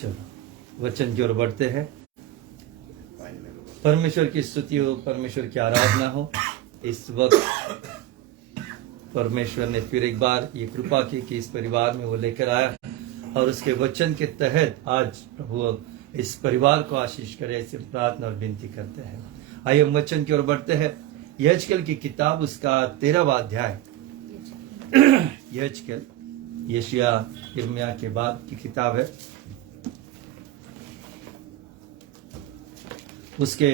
चलो वचन की ओर बढ़ते हैं। परमेश्वर की स्तुति हो, परमेश्वर की आराधना हो। इस वक्त परमेश्वर ने फिर एक बार ये कृपा की कि इस परिवार में वो लेकर आया और उसके वचन के तहत आज प्रभु इस परिवार को आशीष करे, ऐसे प्रार्थना और विनती करते हैं। आइए हम वचन की ओर बढ़ते हैं। यहेजकेल की किताब उसका 13वां अध्याय। यहेजकेल यशायाह यिर्मयाह के बाद की किताब है। उसके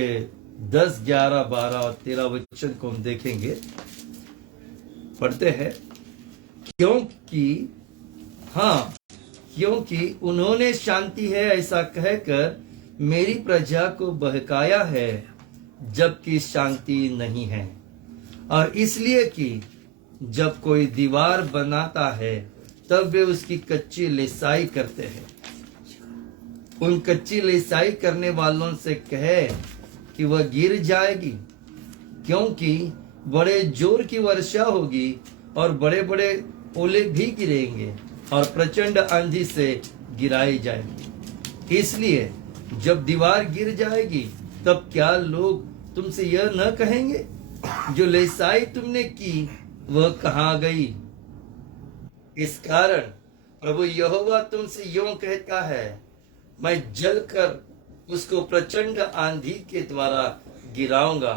10, 11, 12 और 13 वचन को हम देखेंगे, पढ़ते हैं। क्योंकि उन्होंने शांति है ऐसा कहकर मेरी प्रजा को बहकाया है, जबकि शांति नहीं है। और इसलिए कि जब कोई दीवार बनाता है तब वे उसकी कच्ची लिसाई करते हैं। उन कच्ची लिसाई करने वालों से कहे कि वह गिर जाएगी, क्योंकि बड़े जोर की वर्षा होगी और बड़े बड़े ओले भी गिरेंगे और प्रचंड आंधी से गिराई जाएगी। इसलिए जब दीवार गिर जाएगी तब क्या लोग तुमसे यह न कहेंगे, जो लिसाई तुमने की वह कहाँ गई? इस कारण प्रभु यहोवा तुमसे यूं कहता है, मैं जलकर उसको प्रचंड आंधी के द्वारा गिराऊंगा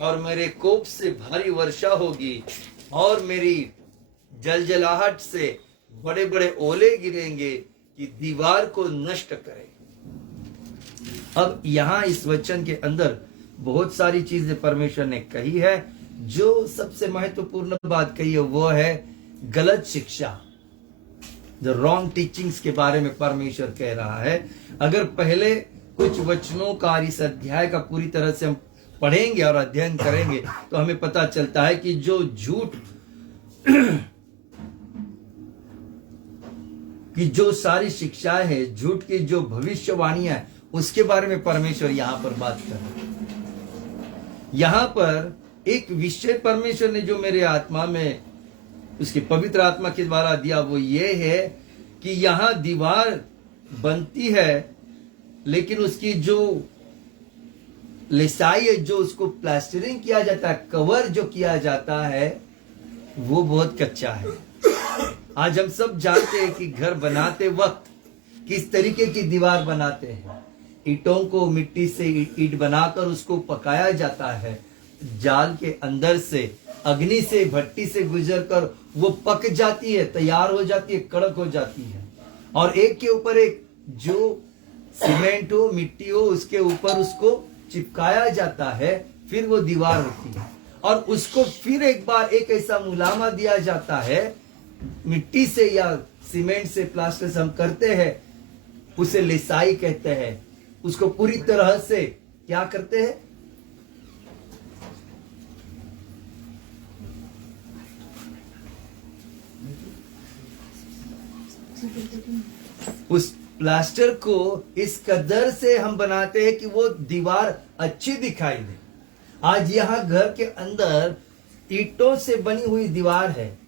और मेरे कोप से भारी वर्षा होगी और मेरी जलजलाहट से बड़े बड़े ओले गिरेंगे कि दीवार को नष्ट करें। अब यहाँ इस वचन के अंदर बहुत सारी चीजें परमेश्वर ने कही है। जो सबसे महत्वपूर्ण बात कही है वो है गलत शिक्षा, द रॉन्ग टीचिंग्स के बारे में परमेश्वर कह रहा है। अगर पहले कुछ वचनों का इस अध्याय का पूरी तरह से हम पढ़ेंगे और अध्ययन करेंगे तो हमें पता चलता है कि जो झूठ कि जो सारी शिक्षाएं है, झूठ की जो भविष्यवाणियां है, उसके बारे में परमेश्वर यहाँ पर बात कर रहे हैं। यहाँ पर एक विषय परमेश्वर ने जो मेरे आत्मा में उसकी पवित्र आत्मा के द्वारा दिया वो ये है कि यहाँ दीवार बनती है, लेकिन उसकी जो लिसाई है, जो उसको प्लास्टरिंग किया जाता है, कवर जो किया जाता है, वो बहुत कच्चा है। आज हम सब जानते हैं कि घर बनाते वक्त किस तरीके की दीवार बनाते हैं। ईंटों को मिट्टी से ईंट बनाकर उसको पकाया जाता है, जाल के अंदर से अग्नि से भट्टी से गुजरकर वो पक जाती है, तैयार हो जाती है, कड़क हो जाती है, और एक के ऊपर एक जो सीमेंट हो, मिट्टी हो, उसके ऊपर उसको चिपकाया जाता है, फिर वो दीवार होती है। और उसको फिर एक बार एक ऐसा मुलामा दिया जाता है, मिट्टी से या सीमेंट से, प्लास्टर से हम करते हैं, उसे लिसाई कहते हैं। उसको पूरी तरह से क्या करते हैं, उस प्लास्टर को इस कदर से हम बनाते हैं कि वो दीवार अच्छी दिखाई दे। आज यहाँ घर के अंदर ईंटों से बनी हुई दीवार है,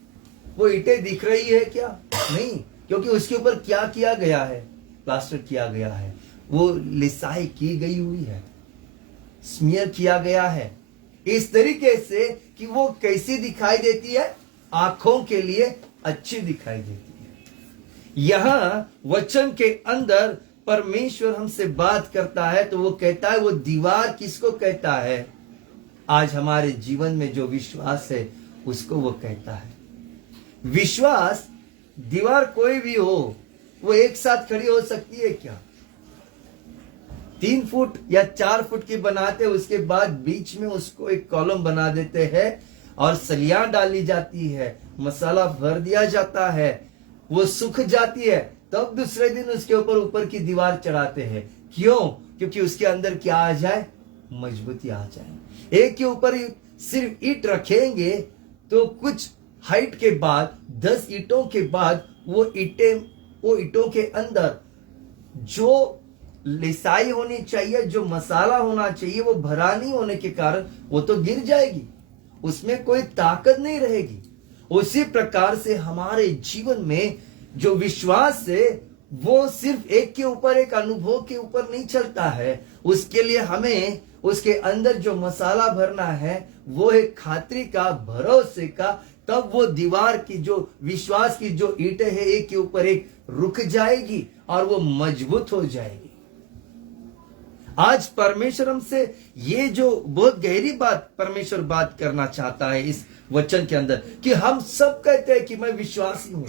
वो ईंटें दिख रही है क्या? नहीं, क्योंकि उसके ऊपर क्या किया गया है? प्लास्टर किया गया है, वो लिसाई की गई हुई है, स्मीयर किया गया है इस तरीके से कि वो कैसी दिखाई देती है? आंखों के लिए अच्छी दिखाई देती है। यहाँ वचन के अंदर परमेश्वर हमसे बात करता है तो वो कहता है, वो दीवार किसको कहता है? आज हमारे जीवन में जो विश्वास है उसको वो कहता है। विश्वास दीवार कोई भी हो, वो एक साथ खड़ी हो सकती है क्या? 3 फुट या 4 फुट की बनाते, उसके बाद बीच में उसको एक कॉलम बना देते हैं और सलियां डाली जाती है, मसाला भर दिया जाता है, वो सूख जाती है, तब दूसरे दिन उसके ऊपर की दीवार चढ़ाते हैं। क्यों? क्योंकि उसके अंदर क्या आ जाए? मजबूती आ जाए। एक के ऊपर सिर्फ ईंट रखेंगे तो कुछ हाइट के बाद, 10 ईंटों के बाद वो ईंटों के अंदर जो लिसाई होनी चाहिए, जो मसाला होना चाहिए, वो भरा नहीं होने के कारण वो तो गिर जाएगी, उसमें कोई ताकत नहीं रहेगी। उसी प्रकार से हमारे जीवन में जो विश्वास है वो सिर्फ एक के ऊपर एक अनुभव के ऊपर नहीं चलता है। उसके लिए हमें उसके अंदर जो मसाला भरना है वो है खातरी का, भरोसे का। तब वो दीवार की जो विश्वास की जो ईंटें है एक के ऊपर एक रुक जाएगी और वो मजबूत हो जाएगी। आज परमेश्वर हमसे ये जो बहुत गहरी बात परमेश्वर बात करना चाहता है इस वचन के अंदर, कि हम सब कहते हैं कि मैं विश्वासी हूं।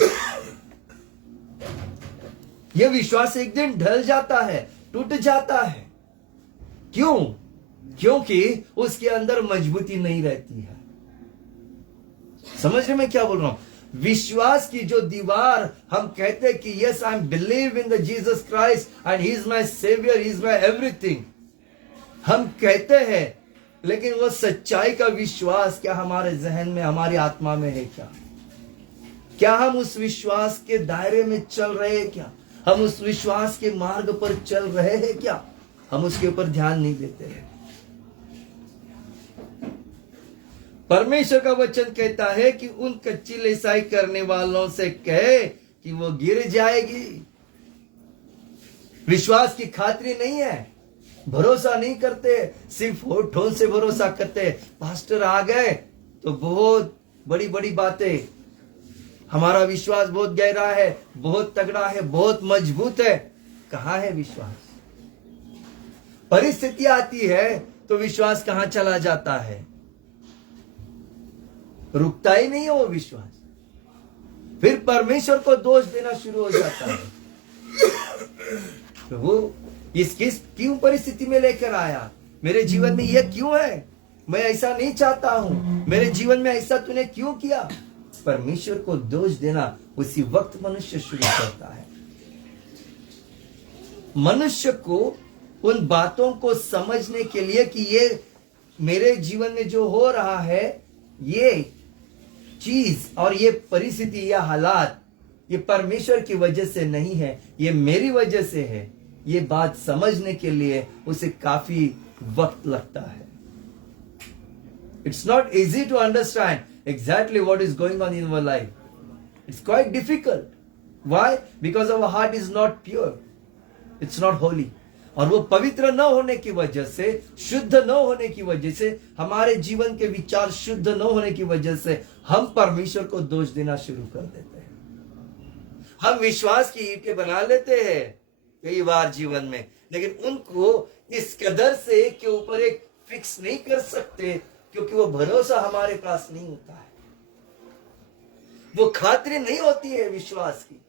ये विश्वास एक दिन ढल जाता है, टूट जाता है। क्यों? क्योंकि उसके अंदर मजबूती नहीं रहती है। समझ रहे मैं क्या बोल रहा हूं? विश्वास की जो दीवार हम कहते हैं कि yes I believe in the Jesus Christ and he is my saviour, he is my everything, हम कहते हैं, लेकिन वो सच्चाई का विश्वास क्या हमारे जहन में, हमारी आत्मा में है क्या? क्या हम उस विश्वास के दायरे में चल रहे हैं क्या? हम उस विश्वास के मार्ग पर चल रहे हैं क्या? हम उसके ऊपर ध्यान नहीं देते हैं। परमेश्वर का वचन कहता है कि उन कच्ची लिसाई करने वालों से कहे कि वो गिर जाएगी। विश्वास की खातरी नहीं है, भरोसा नहीं करते, सिर्फ होठों से भरोसा करते। पास्टर आ गए तो बहुत बड़ी बड़ी बातें, हमारा विश्वास बहुत गहरा है, बहुत तगड़ा है, बहुत मजबूत है। कहां है विश्वास? परिस्थिति आती है तो विश्वास कहां चला जाता है? रुकता ही नहीं है वो विश्वास। फिर परमेश्वर को दोष देना शुरू हो जाता है। तो वो किस क्यों परिस्थिति में लेकर आया? मेरे जीवन में यह क्यों है? मैं ऐसा नहीं चाहता हूं। मेरे जीवन में ऐसा तूने क्यों किया? परमेश्वर को दोष देना उसी वक्त मनुष्य शुरू करता है। मनुष्य को उन बातों को समझने के लिए कि ये मेरे जीवन में जो हो रहा है, ये चीज और ये परिस्थिति या हालात, ये परमेश्वर की वजह से नहीं है, ये मेरी वजह से है, ये बात समझने के लिए उसे काफी वक्त लगता है। It's not easy to understand exactly what is going on in our life. It's quite difficult. Why? Because our heart is not pure. It's not holy. और वो पवित्र न होने की वजह से, शुद्ध न होने की वजह से, हमारे जीवन के विचार शुद्ध न होने की वजह से हम परमेश्वर को दोष देना शुरू कर देते हैं। हम विश्वास की ईंटें बना लेते हैं कई बार जीवन में, लेकिन उनको इस कदर से एक के ऊपर एक फिक्स नहीं कर सकते, क्योंकि वो भरोसा हमारे पास नहीं होता है, वो खातरी नहीं होती है विश्वास की।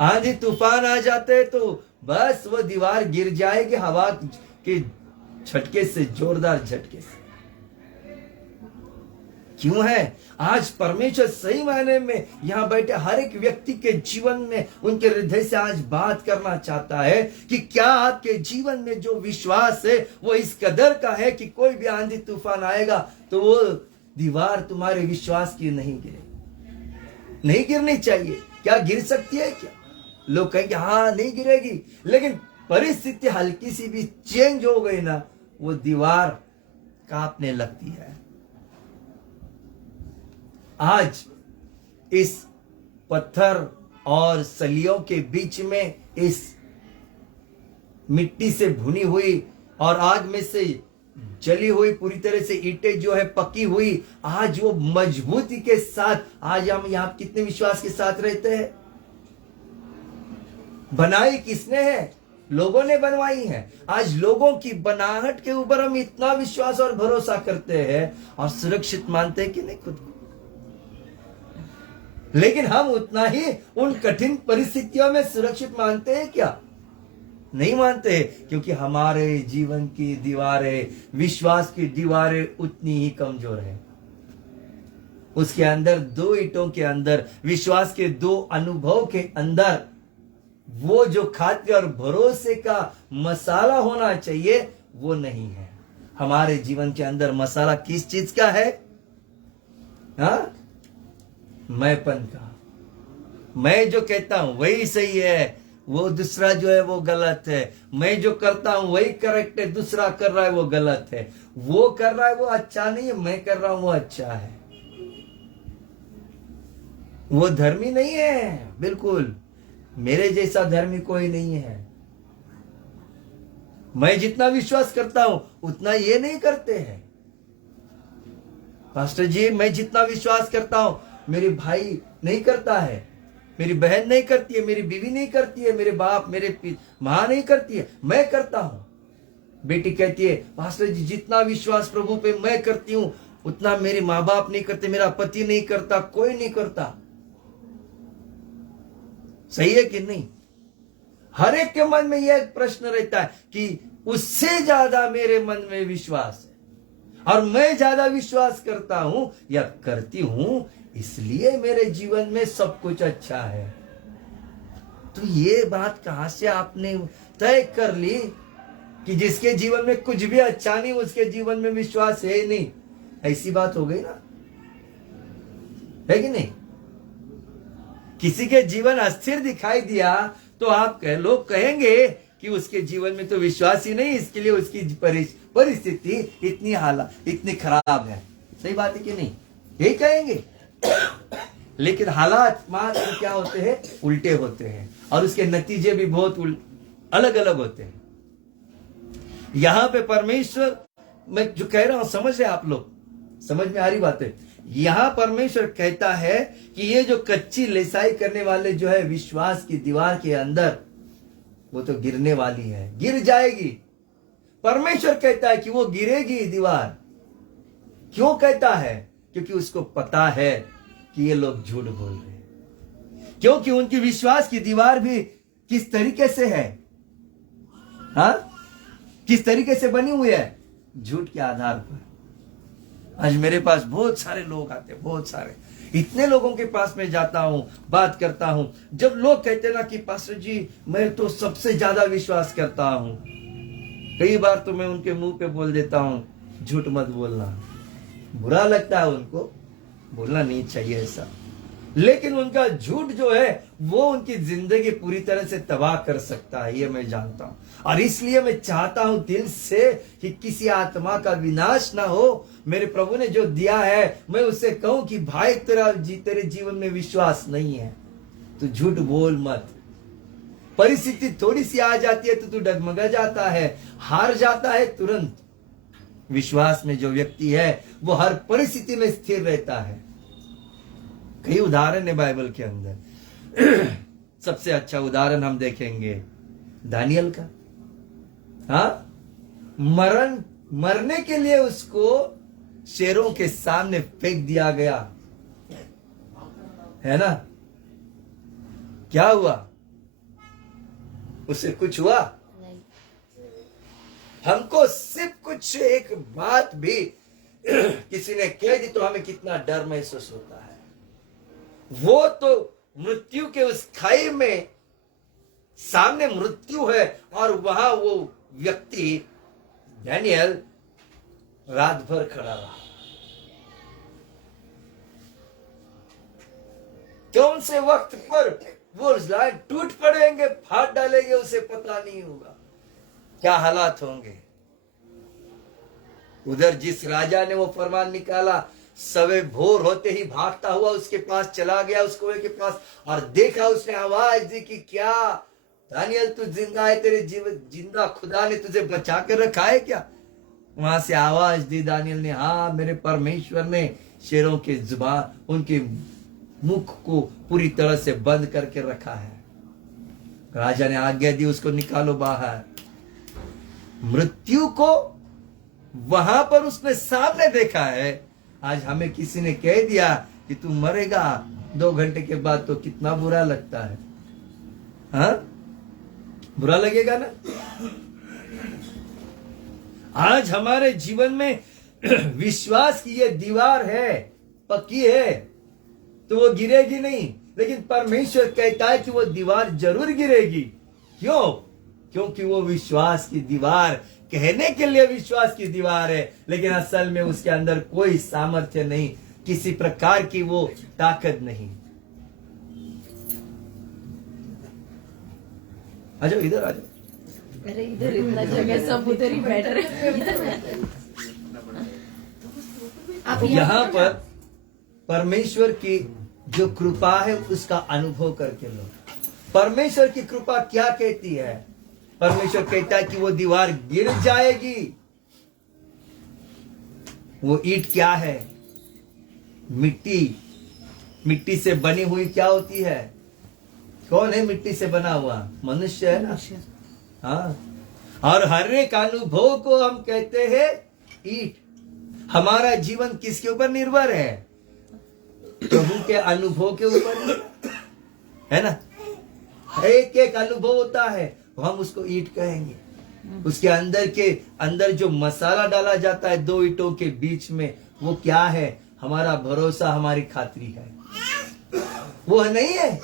आंधी तूफान आ जाते तो बस वो दीवार गिर जाएगी हवा के झटके से, जोरदार झटके से। क्यों है? आज परमेश्वर सही मायने में यहां बैठे हर एक व्यक्ति के जीवन में, उनके हृदय से आज बात करना चाहता है कि क्या आपके जीवन में जो विश्वास है वो इस कदर का है कि कोई भी आंधी तूफान आएगा तो वो दीवार तुम्हारे विश्वास की नहीं गिरेगी। नहीं गिरनी चाहिए। क्या गिर सकती है क्या? लोग कहेंगे हाँ नहीं गिरेगी, लेकिन परिस्थिति हल्की सी भी चेंज हो गई ना, वो दीवार कांपने लगती है। आज इस पत्थर और सलियों के बीच में, इस मिट्टी से भुनी हुई और आग में से जली हुई पूरी तरह से ईंटें जो है पकी हुई, आज वो मजबूती के साथ, आज हम यहां कितने विश्वास के साथ रहते हैं? बनाई किसने है? लोगों ने बनवाई है। आज लोगों की बनाहट के ऊपर हम इतना विश्वास और भरोसा करते हैं और सुरक्षित मानते हैं कि नहीं खुद को, लेकिन हम उतना ही उन कठिन परिस्थितियों में सुरक्षित मानते हैं क्या? नहीं मानते, क्योंकि हमारे जीवन की दीवारें, विश्वास की दीवारें उतनी ही कमजोर है। उसके अंदर दो ईंटों के अंदर, विश्वास के दो अनुभव के अंदर, वो जो खातिर और भरोसे का मसाला होना चाहिए वो नहीं है। हमारे जीवन के अंदर मसाला किस चीज का है? हाँ, मैंपन का। मैं जो कहता हूं वही सही है, वो दूसरा जो है वो गलत है। मैं जो करता हूं वही करेक्ट है, दूसरा कर रहा है वो गलत है। वो कर रहा है वो अच्छा नहीं है, मैं कर रहा हूं वो अच्छा है। वो धर्मी नहीं है, बिल्कुल मेरे जैसा धर्मी कोई नहीं है। मैं जितना विश्वास करता हूं उतना ये नहीं करते हैं। पास्टर जी, मैं जितना विश्वास करता हूं मेरे भाई नहीं करता है, मेरी बहन नहीं करती है, मेरी बीवी नहीं करती है, मेरे बाप मेरे मां नहीं करती है, मैं करता हूं। बेटी कहती है, पास्टर जी जितना विश्वास प्रभु पे मैं करती हूं उतना मेरे माँ बाप नहीं करते, मेरा पति नहीं करता, कोई नहीं करता। सही है कि नहीं? हर एक के मन में यह प्रश्न रहता है कि उससे ज्यादा मेरे मन में विश्वास है और मैं ज्यादा विश्वास करता हूं या करती हूं, इसलिए मेरे जीवन में सब कुछ अच्छा है। तो ये बात कहां से आपने तय कर ली कि जिसके जीवन में कुछ भी अच्छा नहीं उसके जीवन में विश्वास है ही नहीं? ऐसी बात हो गई ना, है कि नहीं? किसी के जीवन अस्थिर दिखाई दिया तो आप लोग कहेंगे कि उसके जीवन में तो विश्वास ही नहीं, इसके लिए उसकी परिस्थिति इतनी हालत इतनी खराब है। सही बात है कि नहीं? यही कहेंगे। लेकिन हालात मात्र क्या होते हैं? उल्टे होते हैं और उसके नतीजे भी बहुत अलग अलग होते हैं। यहां पे परमेश्वर, मैं जो कह रहा हूं समझ रहे आप लोग? समझ में आ रही बात है? यहां परमेश्वर कहता है कि ये जो कच्ची लेसाई करने वाले जो है विश्वास की दीवार के अंदर, वो तो गिरने वाली है, गिर जाएगी। परमेश्वर कहता है कि वो गिरेगी दीवार। क्यों कहता है? क्योंकि उसको पता है कि ये लोग झूठ बोल रहे हैं। क्योंकि उनकी विश्वास की दीवार भी किस तरीके से है? हाँ, किस तरीके से बनी हुई है? झूठ के आधार पर। आज मेरे पास बहुत सारे लोग आते हैं, बहुत सारे, इतने लोगों के पास में जाता हूं, बात करता हूं। जब लोग कहते ना कि पास्टर जी मैं तो सबसे ज्यादा विश्वास करता हूं, कई बार तो मैं उनके मुंह पे बोल देता हूं झूठ मत बोलना। बुरा लगता है उनको, बोलना नहीं चाहिए ऐसा, लेकिन उनका झूठ जो है वो उनकी जिंदगी पूरी तरह से तबाह कर सकता है, ये मैं जानता हूं। और इसलिए मैं चाहता हूं दिल से कि किसी आत्मा का विनाश ना हो। मेरे प्रभु ने जो दिया है मैं उससे कहूं कि भाई तेरे जीवन में विश्वास नहीं है तो झूठ बोल मत। परिस्थिति थोड़ी सी आ जाती है तो तू डगमगा जाता है, हार जाता है तुरंत। विश्वास में जो व्यक्ति है वो हर परिस्थिति में स्थिर रहता है। कई उदाहरण है बाइबल के अंदर। सबसे अच्छा उदाहरण हम देखेंगे दानियल का। हाँ, मरने के लिए उसको शेरों के सामने फेंक दिया गया है ना। क्या हुआ? उसे कुछ हुआ नहीं। हमको सिर्फ कुछ एक बात भी किसी ने कह दी तो हमें कितना डर महसूस होता है। वो तो मृत्यु के उस खाई में, सामने मृत्यु है और वहां वो व्यक्ति दानियल रात भर खड़ा रहा। कौन से वक्त पर वो टूट पड़ेंगे, फाड़ डालेंगे, उसे पता नहीं होगा क्या हालात होंगे। उधर जिस राजा ने वो फरमान निकाला, सवे भोर होते ही भागता हुआ उसके पास चला गया, उस कुएं के पास, और देखा, उसने आवाज दी कि क्या दानियल तू जिंदा है? तेरे जिंदा खुदा ने तुझे बचा कर रखा है क्या? वहां से आवाज दी दानियल ने, हाँ मेरे परमेश्वर ने शेरों के जुबान, उनके मुख को पूरी तरह से बंद करके रखा है। राजा ने आज्ञा दी उसको निकालो बाहर। मृत्यु को वहां पर उसने सामने देखा है। आज हमें किसी ने कह दिया कि तू मरेगा 2 घंटे के बाद, तो कितना बुरा लगता है। हाँ, बुरा लगेगा ना। आज हमारे जीवन में विश्वास की ये दीवार है, पक्की है, तो वो गिरेगी नहीं, लेकिन परमेश्वर कहता है कि वो दीवार जरूर गिरेगी। क्यों? क्योंकि वो विश्वास की दीवार कहने के लिए विश्वास की दीवार है, लेकिन असल में उसके अंदर कोई सामर्थ्य नहीं, किसी प्रकार की वो ताकत नहीं। आ जाओ, इधर आ जाओ। अरे इधर इतना जगह, सब उधर ही बैठ रहे। यहां पर परमेश्वर की जो कृपा है उसका अनुभव करके लो। परमेश्वर की कृपा क्या कहती है? परमेश्वर कहता है कि वो दीवार गिर जाएगी। वो ईंट क्या है? मिट्टी से बनी हुई क्या होती है? कौन है मिट्टी से बना हुआ? मनुष्य है ना। हाँ, और हर एक अनुभव को हम कहते हैं ईंट। हमारा जीवन किसके ऊपर निर्भर है? प्रभु के अनुभव के ऊपर, है ना। एक एक अनुभव होता है, हम उसको ईंट कहेंगे। उसके अंदर जो मसाला डाला जाता है दो ईंटों के बीच में, वो क्या है? हमारा भरोसा, हमारी खातरी है। वो नहीं है,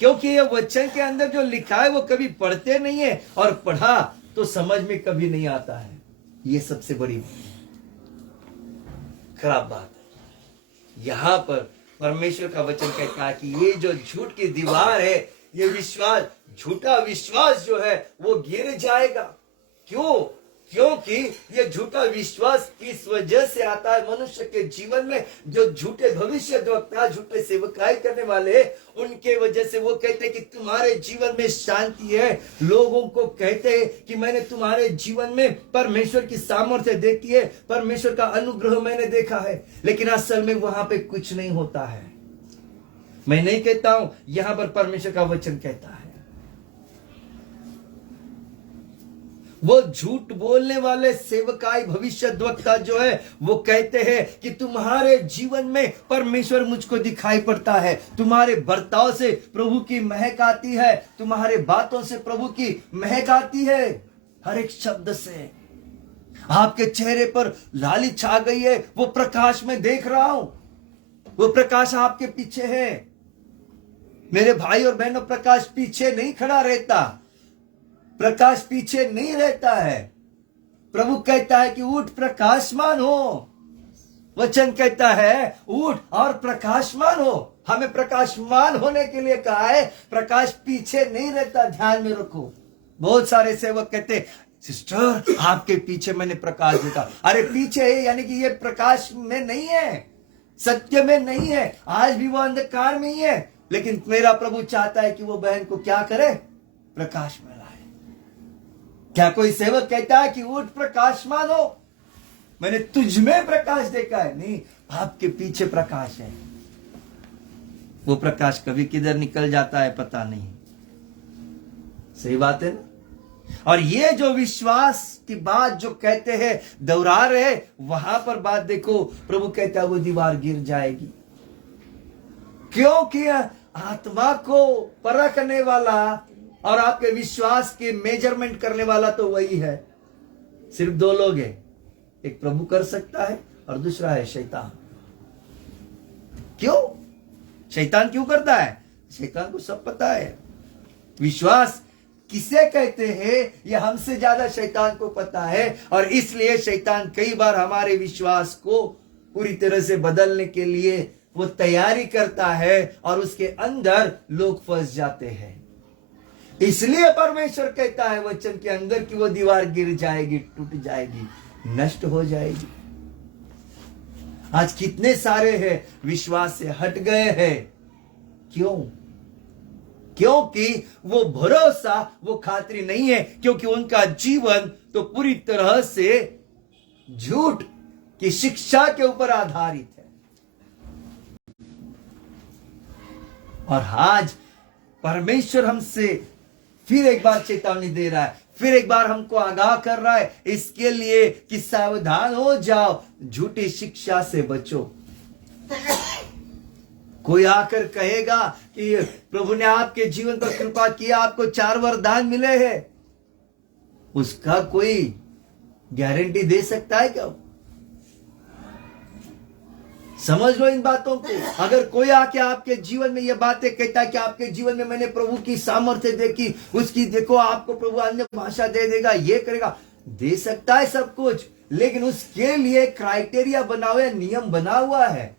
क्योंकि ये वचन के अंदर जो लिखा है वो कभी पढ़ते नहीं है, और पढ़ा तो समझ में कभी नहीं आता है। ये सबसे बड़ी खराब बात है। यहां पर परमेश्वर का वचन कहता है कि ये जो झूठ की दीवार है, ये विश्वास, झूठा विश्वास जो है वो गिर जाएगा। क्यों? क्योंकि ये झूठा विश्वास इस वजह से आता है मनुष्य के जीवन में, जो झूठे भविष्यद्वक्ता, झूठे सेवकाई करने वाले, उनके वजह से वो कहते हैं कि तुम्हारे जीवन में शांति है। लोगों को कहते हैं कि मैंने तुम्हारे जीवन में परमेश्वर की सामर्थ्य देखी है, परमेश्वर का अनुग्रह मैंने देखा है, लेकिन असल में वहां पे कुछ नहीं होता है। मैं नहीं कहता हूं, यहां पर परमेश्वर का वचन कहता है। वो झूठ बोलने वाले सेवकाई भविष्यद्वक्ता जो है, वो कहते हैं कि तुम्हारे जीवन में परमेश्वर मुझको दिखाई पड़ता है, तुम्हारे बर्ताव से प्रभु की महक आती है, तुम्हारे बातों से प्रभु की महक आती है, हर एक शब्द से आपके चेहरे पर लाली छा गई है। वो प्रकाश में देख रहा हूं, वो प्रकाश आपके पीछे है। मेरे भाई और बहनों, प्रकाश पीछे नहीं खड़ा रहता, प्रकाश पीछे नहीं रहता है। प्रभु कहता है कि उठ, प्रकाशमान हो। वचन कहता है उठ और प्रकाशमान हो। हमें प्रकाशमान होने के लिए कहा है, प्रकाश पीछे नहीं रहता। ध्यान में रखो, बहुत सारे सेवक कहते सिस्टर आपके पीछे मैंने प्रकाश देखा। अरे पीछे है यानी कि ये प्रकाश में नहीं है, सत्य में नहीं है, आज भी वो अंधकार में ही है। लेकिन मेरा प्रभु चाहता है कि वो बहन को क्या करे? प्रकाश में लाए। क्या कोई सेवक कहता है कि उठ, प्रकाशमान हो, मैंने तुझ में प्रकाश देखा है? नहीं, आपके पीछे प्रकाश है। वो प्रकाश कभी किधर निकल जाता है पता नहीं। सही बात है ना। और ये जो विश्वास की बात जो कहते हैं, दोहरा रहे, वहां पर बात देखो, प्रभु कहता है वो दीवार गिर जाएगी। क्योंकि आत्मा को परखने वाला और आपके विश्वास के मेजरमेंट करने वाला तो वही है। सिर्फ दो लोग हैं, एक प्रभु कर सकता है और दूसरा है शैतान। क्यों? शैतान क्यों करता है? शैतान को सब पता है। विश्वास किसे कहते हैं यह हमसे ज्यादा शैतान को पता है, और इसलिए शैतान कई बार हमारे विश्वास को पूरी तरह से बदलने के लिए वो तैयारी करता है, और उसके अंदर लोग फंस जाते हैं। इसलिए परमेश्वर कहता है वचन के अंदर कि वो दीवार गिर जाएगी, टूट जाएगी, नष्ट हो जाएगी। आज कितने सारे हैं विश्वास से हट गए हैं। क्यों? क्योंकि वो भरोसा, वो खातरी नहीं है, क्योंकि उनका जीवन तो पूरी तरह से झूठ की शिक्षा के ऊपर आधारित है। और आज परमेश्वर हमसे फिर एक बार चेतावनी दे रहा है, फिर एक बार हमको आगाह कर रहा है इसके लिए कि सावधान हो जाओ, झूठी शिक्षा से बचो। कोई आकर कहेगा कि प्रभु ने आपके जीवन पर कृपा किया, आपको 4 वरदान मिले हैं, उसका कोई गारंटी दे सकता है क्या? समझ लो इन बातों को। अगर कोई आके आपके जीवन में ये बातें कहता है कि आपके जीवन में मैंने प्रभु की सामर्थ्य देखी, उसकी देखो, आपको प्रभु अन्य भाषा दे देगा, ये करेगा, दे सकता है सब कुछ, लेकिन उसके लिए क्राइटेरिया बना हुआ है, नियम बना हुआ है।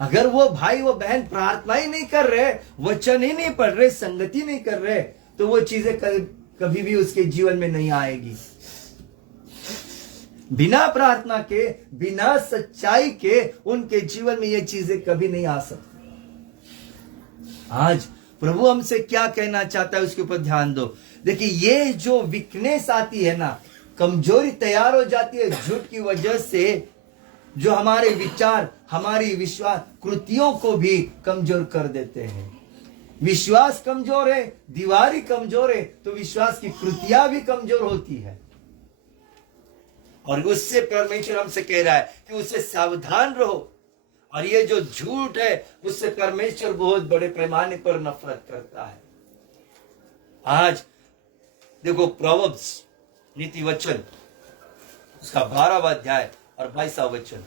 अगर वो भाई वो बहन प्रार्थना ही नहीं कर रहे, वचन ही नहीं पढ़ रहे, संगति नहीं कर रहे, तो वो चीजें कभी भी उसके जीवन में नहीं आएगी। बिना प्रार्थना के, बिना सच्चाई के उनके जीवन में ये चीजें कभी नहीं आ सकती। आज प्रभु हमसे क्या कहना चाहता है उसके ऊपर ध्यान दो। देखिए, ये जो वीकनेस आती है ना, कमजोरी तैयार हो जाती है झूठ की वजह से, जो हमारे विचार, हमारी विश्वास, कृतियों को भी कमजोर कर देते हैं। विश्वास कमजोर है, दीवार ही कमजोर है, तो विश्वास की कृतियां भी कमजोर होती है। और उससे परमेश्वर हमसे कह रहा है कि उससे सावधान रहो। और ये जो झूठ है उससे परमेश्वर बहुत बड़े पैमाने पर नफरत करता है। आज देखो, प्रोवर्ब्स नीति वचन उसका 12वां अध्याय और 22वां वचन।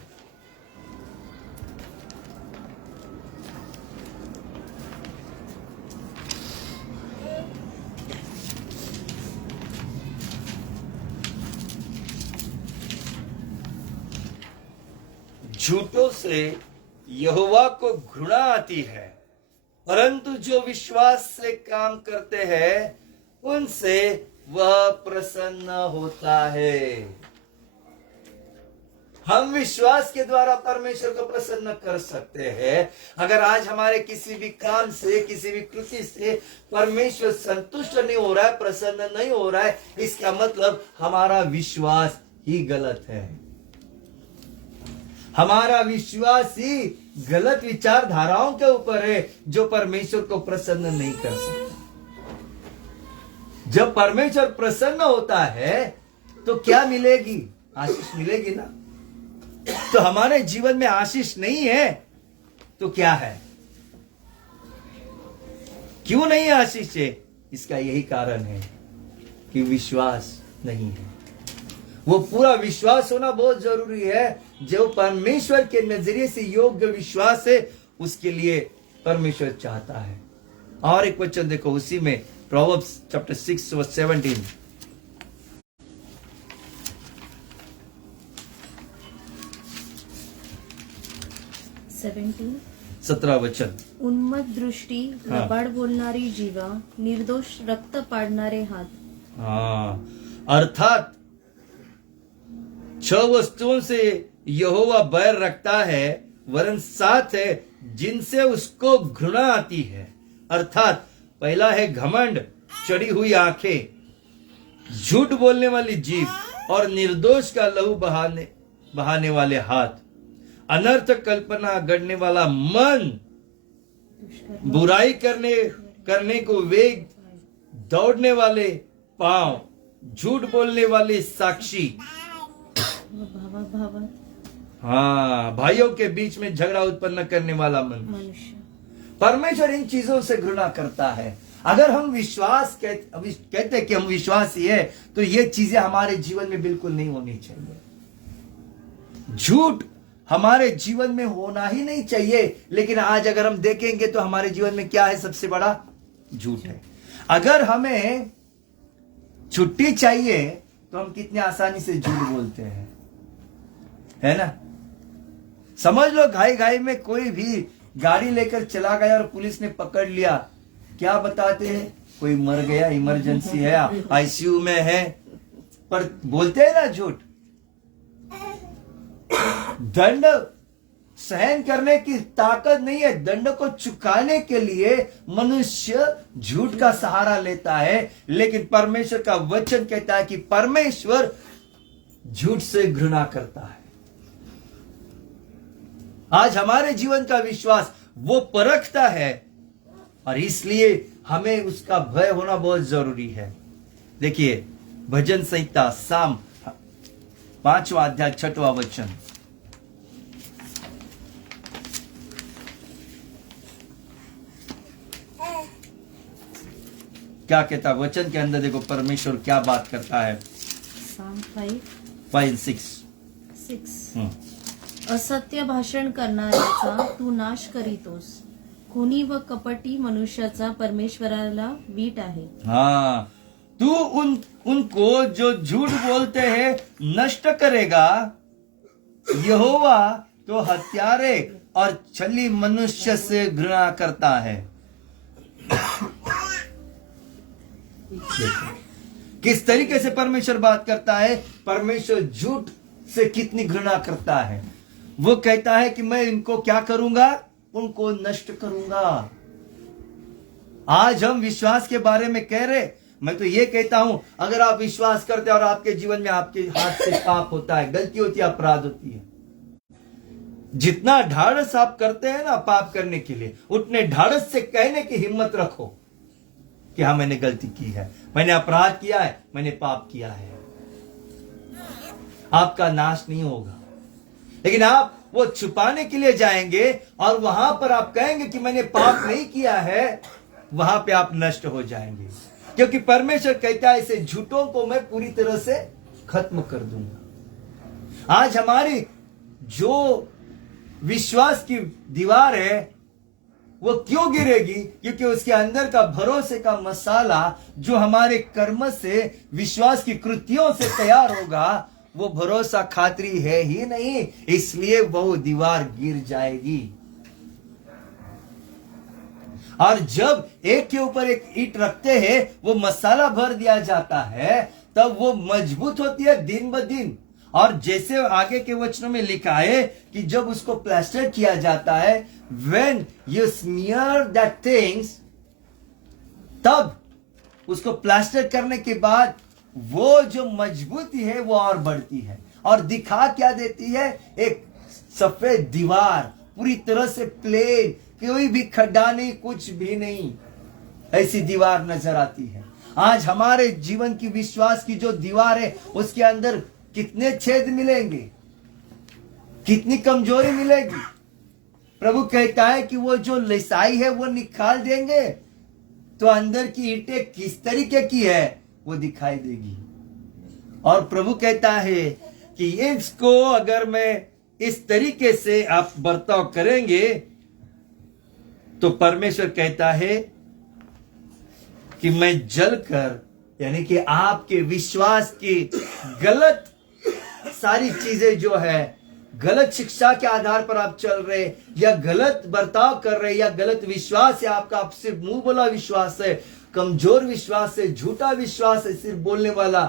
झूठों से यहोवा को घृणा आती है, परंतु जो विश्वास से काम करते हैं उनसे वह प्रसन्न होता है। हम विश्वास के द्वारा परमेश्वर को प्रसन्न कर सकते हैं। अगर आज हमारे किसी भी काम से, किसी भी कृति से परमेश्वर संतुष्ट नहीं हो रहा है, प्रसन्न नहीं हो रहा है, इसका मतलब हमारा विश्वास ही गलत है। हमारा विश्वास ही गलत विचारधाराओं के ऊपर है, जो परमेश्वर को प्रसन्न नहीं कर सकता। जब परमेश्वर प्रसन्न होता है तो क्या मिलेगी? आशीष मिलेगी ना। तो हमारे जीवन में आशीष नहीं है तो क्या है? क्यों नहीं आशीष है? इसका यही कारण है कि विश्वास नहीं है। वो पूरा विश्वास होना बहुत जरूरी है। जो परमेश्वर के नजरिए से योग्य विश्वास है, उसके लिए परमेश्वर चाहता है। और एक वचन देखो उसी में, प्रोवर्ब्स चैप्टर 6 वर्स 17। 17 वचन। उन्मत्त दृष्टी, लबाड बोलणारी जीवा, निर्दोष रक्त पाडणारे हात। अर्थात 6 वस्तुओं से यहोवा बैर रखता है, वरन 7 है जिनसे उसको घृणा आती है। अर्थात पहला है घमंड, चढ़ी हुई आंखें, झूठ बोलने वाली जीभ और निर्दोष का लहू बहाने वाले हाथ, अनर्थ कल्पना गढ़ने वाला मन, बुराई करने को वेग दौड़ने वाले पांव, झूठ बोलने वाले साक्षी। भाइयों के बीच में झगड़ा उत्पन्न करने वाला मन। परमेश्वर इन चीजों से घृणा करता है। अगर हम विश्वास कहते कि हम विश्वासी है, तो ये चीजें हमारे जीवन में बिल्कुल नहीं होनी चाहिए। झूठ हमारे जीवन में होना ही नहीं चाहिए। लेकिन आज अगर हम देखेंगे तो हमारे जीवन में क्या है? सबसे बड़ा झूठ है। अगर हमें छुट्टी चाहिए तो हम कितने आसानी से झूठ बोलते हैं, है ना। समझ लो घाई घाई में कोई भी गाड़ी लेकर चला गया और पुलिस ने पकड़ लिया, क्या बताते हैं? कोई मर गया, इमरजेंसी है, आईसीयू में है, पर बोलते हैं ना झूठ। दंड सहन करने की ताकत नहीं है, दंड को चुकाने के लिए मनुष्य झूठ का सहारा लेता है। लेकिन परमेश्वर का वचन कहता है कि परमेश्वर झूठ से घृणा करता है। आज हमारे जीवन का विश्वास वो परखता है, और इसलिए हमें उसका भय होना बहुत जरूरी है। देखिए भजन संहिता साम 5वां अध्याय 6वां वचन। क्या कहता है वचन के अंदर? देखो परमेश्वर क्या बात करता है। Psalm 5:6 असत्य भाषण करणाऱ्याचा तू नाश करीतोस, खुनी व कपटी मनुष्याचा परमेश्वराला वीट आहे। हाँ, तू उनको जो झूठ बोलते हैं नष्ट करेगा। यहोवा तो हत्यारे और छली मनुष्य से घृणा करता है। किस तरीके से परमेश्वर बात करता है? परमेश्वर झूठ से कितनी घृणा करता है। वो कहता है कि मैं इनको क्या करूंगा? उनको नष्ट करूंगा। आज हम विश्वास के बारे में कह रहे, मैं तो ये कहता हूं, अगर आप विश्वास करते हैं और आपके जीवन में आपके हाथ से पाप होता है, गलती होती है, अपराध होती है, जितना ढाढ़स आप करते हैं ना पाप करने के लिए, उतने ढाढ़स से कहने की हिम्मत रखो कि हाँ मैंने गलती की है, मैंने अपराध किया है, मैंने पाप किया है। आपका नाश नहीं होगा, लेकिन आप वो छुपाने के लिए जाएंगे और वहां पर आप कहेंगे कि मैंने पाप नहीं किया है, वहां पे आप नष्ट हो जाएंगे। क्योंकि परमेश्वर कहता है ऐसे झूठों को मैं पूरी तरह से खत्म कर दूंगा। आज हमारी जो विश्वास की दीवार है वो क्यों गिरेगी? क्योंकि उसके अंदर का भरोसे का मसाला जो हमारे कर्म से, विश्वास की कृतियों से तैयार होगा, वो भरोसा खातरी है ही नहीं, इसलिए वो दीवार गिर जाएगी। और जब एक के ऊपर एक ईंट रखते हैं, वो मसाला भर दिया जाता है, तब वो मजबूत होती है दिन ब दिन। और जैसे आगे के वचनों में लिखा है कि जब उसको प्लास्टर किया जाता है, when you smear that things, तब उसको प्लास्टर करने के बाद वो जो मजबूती है वो और बढ़ती है और दिखा क्या देती है? एक सफेद दीवार, पूरी तरह से प्लेन, कोई भी खड्डा नहीं, कुछ भी नहीं, ऐसी दीवार नजर आती है। आज हमारे जीवन की विश्वास की जो दीवार है, उसके अंदर कितने छेद मिलेंगे, कितनी कमजोरी मिलेगी। प्रभु कहता है कि वो जो लिसाई है वो निकाल देंगे तो अंदर की ईंटें किस तरीके की है वो दिखाई देगी। और प्रभु कहता है कि इसको अगर मैं इस तरीके से आप बर्ताव करेंगे तो परमेश्वर कहता है कि मैं जलकर, यानी कि आपके विश्वास की गलत सारी चीजें जो है, गलत शिक्षा के आधार पर आप चल रहे या गलत बर्ताव कर रहे या गलत विश्वास है आपका, आप सिर्फ मुंह बोला विश्वास है, कमजोर विश्वास है, झूठा विश्वास है, सिर्फ बोलने वाला,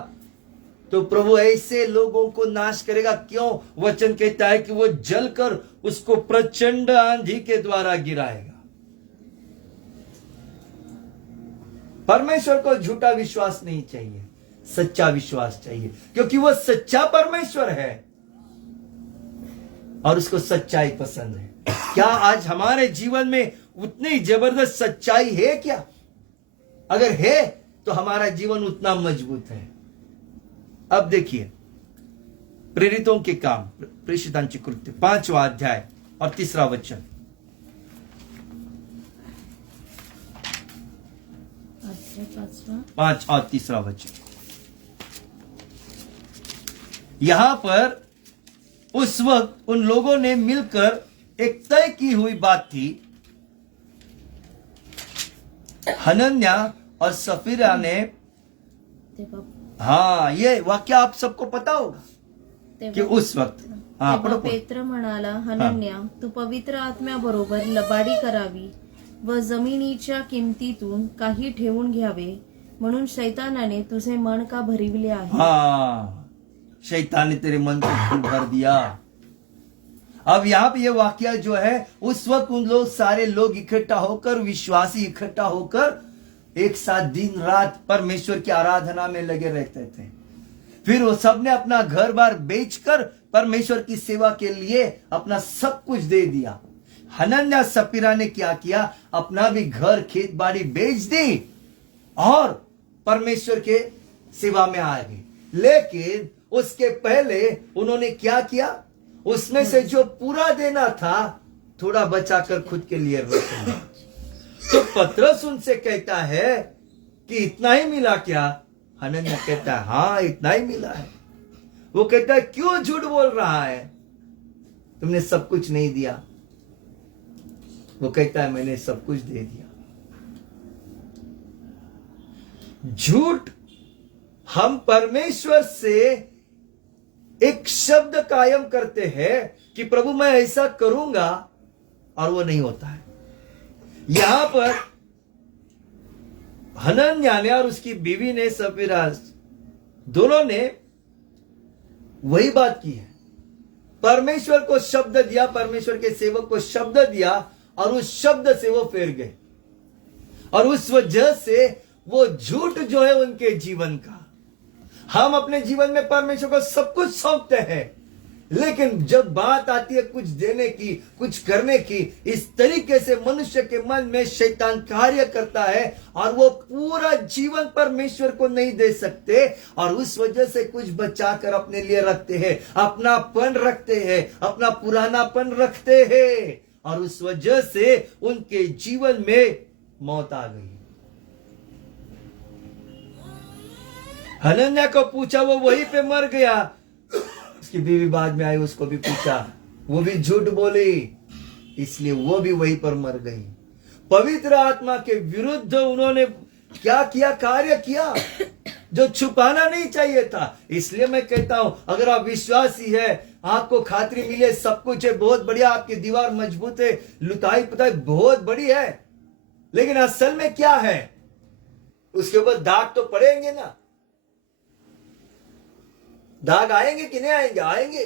तो प्रभु ऐसे लोगों को नाश करेगा। क्यों? वचन कहता है कि वो जलकर उसको प्रचंड आंधी के द्वारा गिराएगा। परमेश्वर को झूठा विश्वास नहीं चाहिए, सच्चा विश्वास चाहिए, क्योंकि वो सच्चा परमेश्वर है और उसको सच्चाई पसंद है। क्या आज हमारे जीवन में उतनी जबरदस्त सच्चाई है क्या? अगर है तो हमारा जीवन उतना मजबूत है। अब देखिए प्रेरितों के काम, प्रेषितांची कृत्य 5वां अध्याय और 3रा वचन। पांचवा 5 और 3रा वचन। यहां पर उस वक्त उन लोगों ने मिलकर एक तय की हुई बात थी। हनन्या और सफीरा ने, हाँ ये वाक्य आप सबको पता होगा कि उस वक्त, हाँ तेव्हा पेत्र म्हणाला, हनन्या, तू पवित्र आत्म्याबरोबर लबाडी करावी व जमिनीच्या किमतीतून काही ठेवून घ्यावे, म्हणून शैतानाने तुझे मन का भरिवले आहे? हाँ, शैतान ने तेरे मन को भर दिया। अब यहाँ पे ये वाक्य जो है, उस वक्त उन लोग सारे लोग इकट्ठा होकर, विश्वासी इकट्ठा होकर एक साथ दिन रात परमेश्वर की आराधना में लगे रहते थे। फिर वो सबने अपना घर बार बेचकर परमेश्वर की सेवा के लिए अपना सब कुछ दे दिया। हनन्या सफीरा ने क्या किया? अपना भी घर खेत बाड़ी बेच दी और परमेश्वर के सेवा में आ गए। लेकिन उसके पहले उन्होंने क्या किया? उसमें से जो पूरा देना था थोड़ा बचाकर खुद के लिए रखना। तो पतरस उनसे कहता है कि इतना ही मिला क्या? हनन्या कहता है हाँ इतना ही मिला है। वो कहता है क्यों झूठ बोल रहा है, तुमने सब कुछ नहीं दिया। वो कहता है मैंने सब कुछ दे दिया। झूठ, हम परमेश्वर से एक शब्द कायम करते हैं कि प्रभु मैं ऐसा करूंगा, और वो नहीं होता है। यहां पर हनन्या ने और उसकी बीवी ने, सफीरा, दोनों ने वही बात की है। परमेश्वर को शब्द दिया, परमेश्वर के सेवक को शब्द दिया और उस शब्द से वो फेर गए। और उस वजह से वो झूठ जो है उनके जीवन का, हम अपने जीवन में परमेश्वर को सब कुछ सौंपते हैं, लेकिन जब बात आती है कुछ देने की, कुछ करने की, इस तरीके से मनुष्य के मन में शैतान कार्य करता है और वो पूरा जीवन परमेश्वर को नहीं दे सकते, और उस वजह से कुछ बचाकर अपने लिए रखते हैं, अपनापन रखते हैं, अपना पुरानापन रखते हैं, और उस वजह से उनके जीवन में मौत आ गई। हनन्याह को पूछा, वो वहीं पे मर गया। उसकी बीवी बाद में आई, उसको भी पूछा, वो भी झूठ बोली, इसलिए वो भी वहीं पर मर गई। पवित्र आत्मा के विरुद्ध उन्होंने क्या किया, कार्य किया जो छुपाना नहीं चाहिए था। इसलिए मैं कहता हूं, अगर आप विश्वासी है, आपको खातरी मिले, सब कुछ है, बहुत बढ़िया, आपकी दीवार मजबूत है, लुताई पुताई बहुत बड़ी है, लेकिन असल में क्या है, उसके ऊपर दाग तो पड़ेंगे ना। दाग आएंगे कि नहीं आएंगे? आएंगे,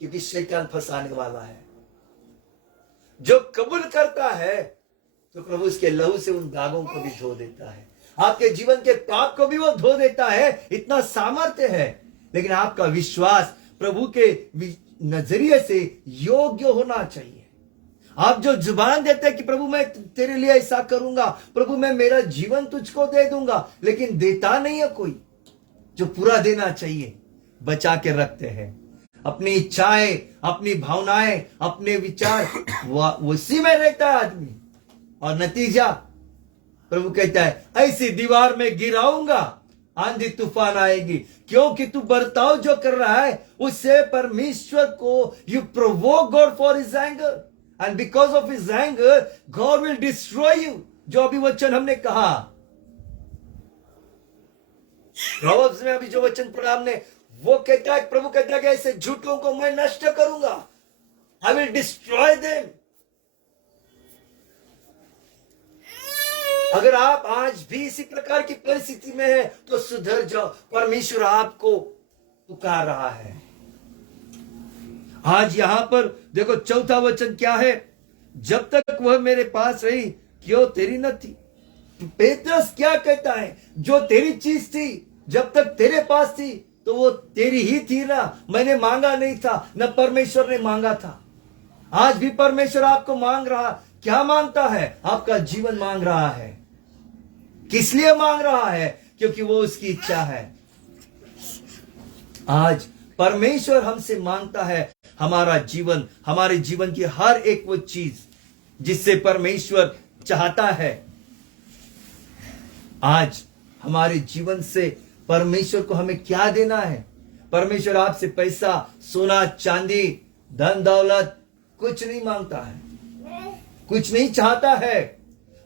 क्योंकि शैतान फंसाने वाला है। जो कबूल करता है तो प्रभु उसके लहू से उन दागों को भी धो देता है, आपके जीवन के पाप को भी वो धो देता है, इतना सामर्थ्य है। लेकिन आपका विश्वास प्रभु के नजरिए से योग्य होना चाहिए। आप जो जुबान देते हैं कि प्रभु मैं तेरे लिए ऐसा करूंगा, प्रभु मैं मेरा जीवन तुझको दे दूंगा, लेकिन देता नहीं है कोई जो पूरा देना चाहिए, बचा के रखते हैं। अपनी इच्छाएं, अपनी भावनाएं, अपने विचार, उसी में रहता है आदमी, और नतीजा प्रभु कहता है, ऐसी दीवार में गिराऊंगा, आंधी तूफान आएगी, क्योंकि तू बर्ताव जो कर रहा है उससे परमेश्वर को, you provoke God for his anger, and because of his anger God will destroy you. जो अभी वचन हमने कहा, प्रोवर्ब्स में अभी जो वचन पढ़ा हमने, वो कहता है, प्रभु कहता है कि ऐसे झूठों को मैं नष्ट करूंगा, आई विल डिस्ट्रॉय देम। अगर आप आज भी इसी प्रकार की परिस्थिति में हैं तो सुधर जाओ, परमेश्वर आपको पुकार रहा है। आज यहां पर देखो चौथा वचन क्या है, जब तक वह मेरे पास रही क्यों तेरी न थी। पेत्रस क्या कहता है, जो तेरी चीज थी जब तक तेरे पास थी तो वो तेरी ही थी ना, मैंने मांगा नहीं था, न परमेश्वर ने मांगा था। आज भी परमेश्वर आपको मांग रहा, क्या मांगता है? आपका जीवन मांग रहा है। किस लिए मांग रहा है? क्योंकि वो उसकी इच्छा है। आज परमेश्वर हमसे मांगता है हमारा जीवन, हमारे जीवन की हर एक वो चीज जिससे परमेश्वर चाहता है। आज हमारे जीवन से परमेश्वर को हमें क्या देना है? परमेश्वर आपसे पैसा, सोना, चांदी, धन दौलत कुछ नहीं मांगता है, कुछ नहीं चाहता है।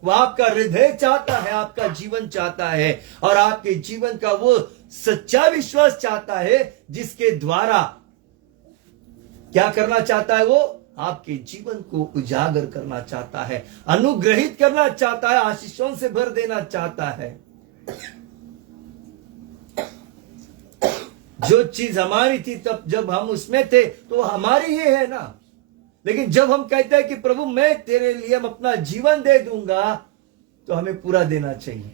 वो आपका हृदय चाहता है, आपका जीवन चाहता है, और आपके जीवन का वो सच्चा विश्वास चाहता है जिसके द्वारा क्या करना चाहता है? वो आपके जीवन को उजागर करना चाहता है, अनुग्रहित करना चाहता है, आशीषों से भर देना चाहता है। जो चीज हमारी थी तब जब हम उसमें थे तो हमारी ही है ना, लेकिन जब हम कहते हैं कि प्रभु मैं तेरे लिए अपना जीवन दे दूंगा, तो हमें पूरा देना चाहिए।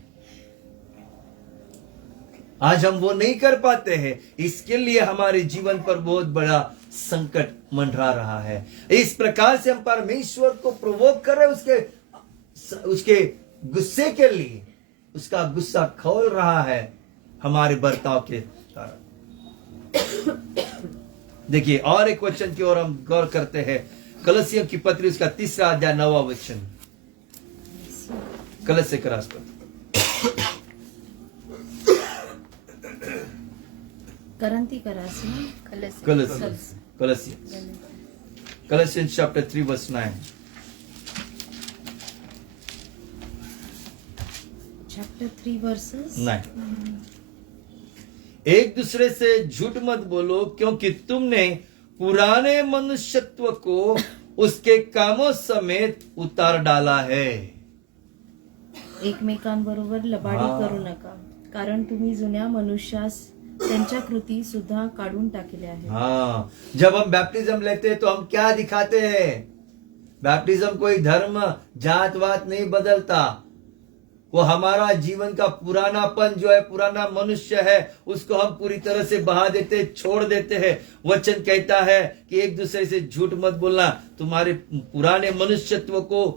आज हम वो नहीं कर पाते हैं, इसके लिए हमारे जीवन पर बहुत बड़ा संकट मंडरा रहा है। इस प्रकार से हम परमेश्वर को प्रोवोक कर रहे हैं, उसके गुस्से के लिए, उसका गुस्सा खोल रहा है हमारे बर्ताव के कारण। देखिए और एक वचन की ओर हम गौर करते हैं, कलसियों की पत्री उसका 3 अध्याय 9 वचन। कलस्य का राष्ट्रपति करंती करासी Colossians chapter 3 verse 9. Chapter 3 verses 9. एक दूसरे से झूठ मत बोलो, क्योंकि तुमने पुराने मनुष्यत्व को उसके कामों समेत उतार डाला है। एकमेकांबरोबर लबाडी करू नका, कारण तुम्ही जुन्या मनुष्यास त्यांच्या कृती सुद्धा काढून टाकल्या आहेत। हाँ, जब हम बैप्टिज्म लेते हैं तो हम क्या दिखाते हैं? बैप्टिज्म कोई धर्म जात वात नहीं बदलता, वो हमारा जीवन का पुरानापन जो है, पुराना मनुष्य है, उसको हम पूरी तरह से बहा देते, छोड़ देते हैं। वचन कहता है कि एक दूसरे से झूठ मत बोलना, तुम्हारे पुराने मनुष्यत्व को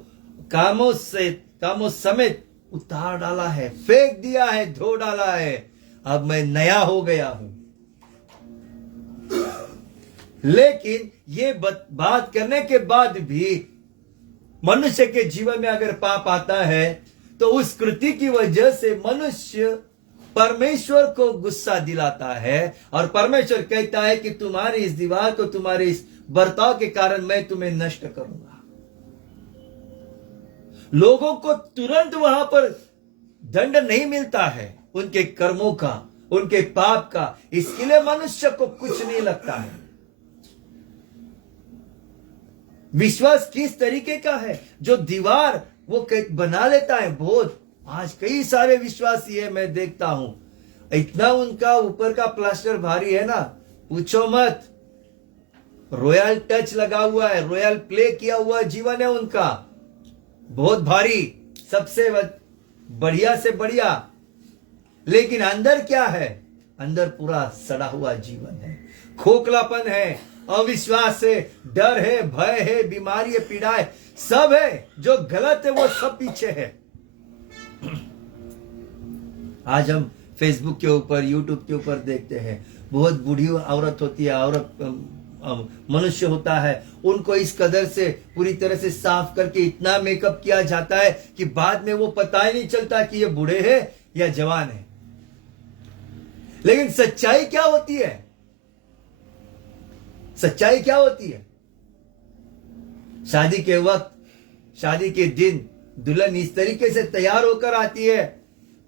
कामों समेत उतार डाला है, फेंक दिया है, धो डाला है, अब मैं नया हो गया हूं। लेकिन ये बात करने के बाद भी मनुष्य के जीवन में अगर पाप आता है तो उस कृति की वजह से मनुष्य परमेश्वर को गुस्सा दिलाता है, और परमेश्वर कहता है कि तुम्हारी इस दीवार को, तुम्हारे इस बर्ताव के कारण मैं तुम्हें नष्ट करूंगा। लोगों को तुरंत वहां पर दंड नहीं मिलता है उनके कर्मों का, उनके पाप का, इसके लिए मनुष्य को कुछ नहीं लगता है। विश्वास किस तरीके का है? जो दीवार वो बना लेता है। बहुत आज कई सारे विश्वासी है, मैं देखता हूं, इतना उनका ऊपर का प्लास्टर भारी है ना, पूछो मत। रॉयल टच लगा हुआ है, रॉयल प्ले किया हुआ जीवन है उनका, बहुत भारी, सबसे बढ़िया से बढ़िया, लेकिन अंदर क्या है? अंदर पूरा सड़ा हुआ जीवन है, खोखलापन है, अविश्वास है, डर है, भय है, बीमारी है, पीड़ा है, सब है। जो गलत है वो सब पीछे है। आज हम फेसबुक के ऊपर, यूट्यूब के ऊपर देखते हैं, बहुत बूढ़ी औरत होती है, औरत मनुष्य होता है, उनको इस कदर से पूरी तरह से साफ करके इतना मेकअप किया जाता है कि बाद में वो पता ही नहीं चलता कि ये बूढ़े हैं या जवान है। लेकिन सच्चाई क्या होती है? सच्चाई क्या होती है? शादी के वक्त, शादी के दिन दुल्हन इस तरीके से तैयार होकर आती है,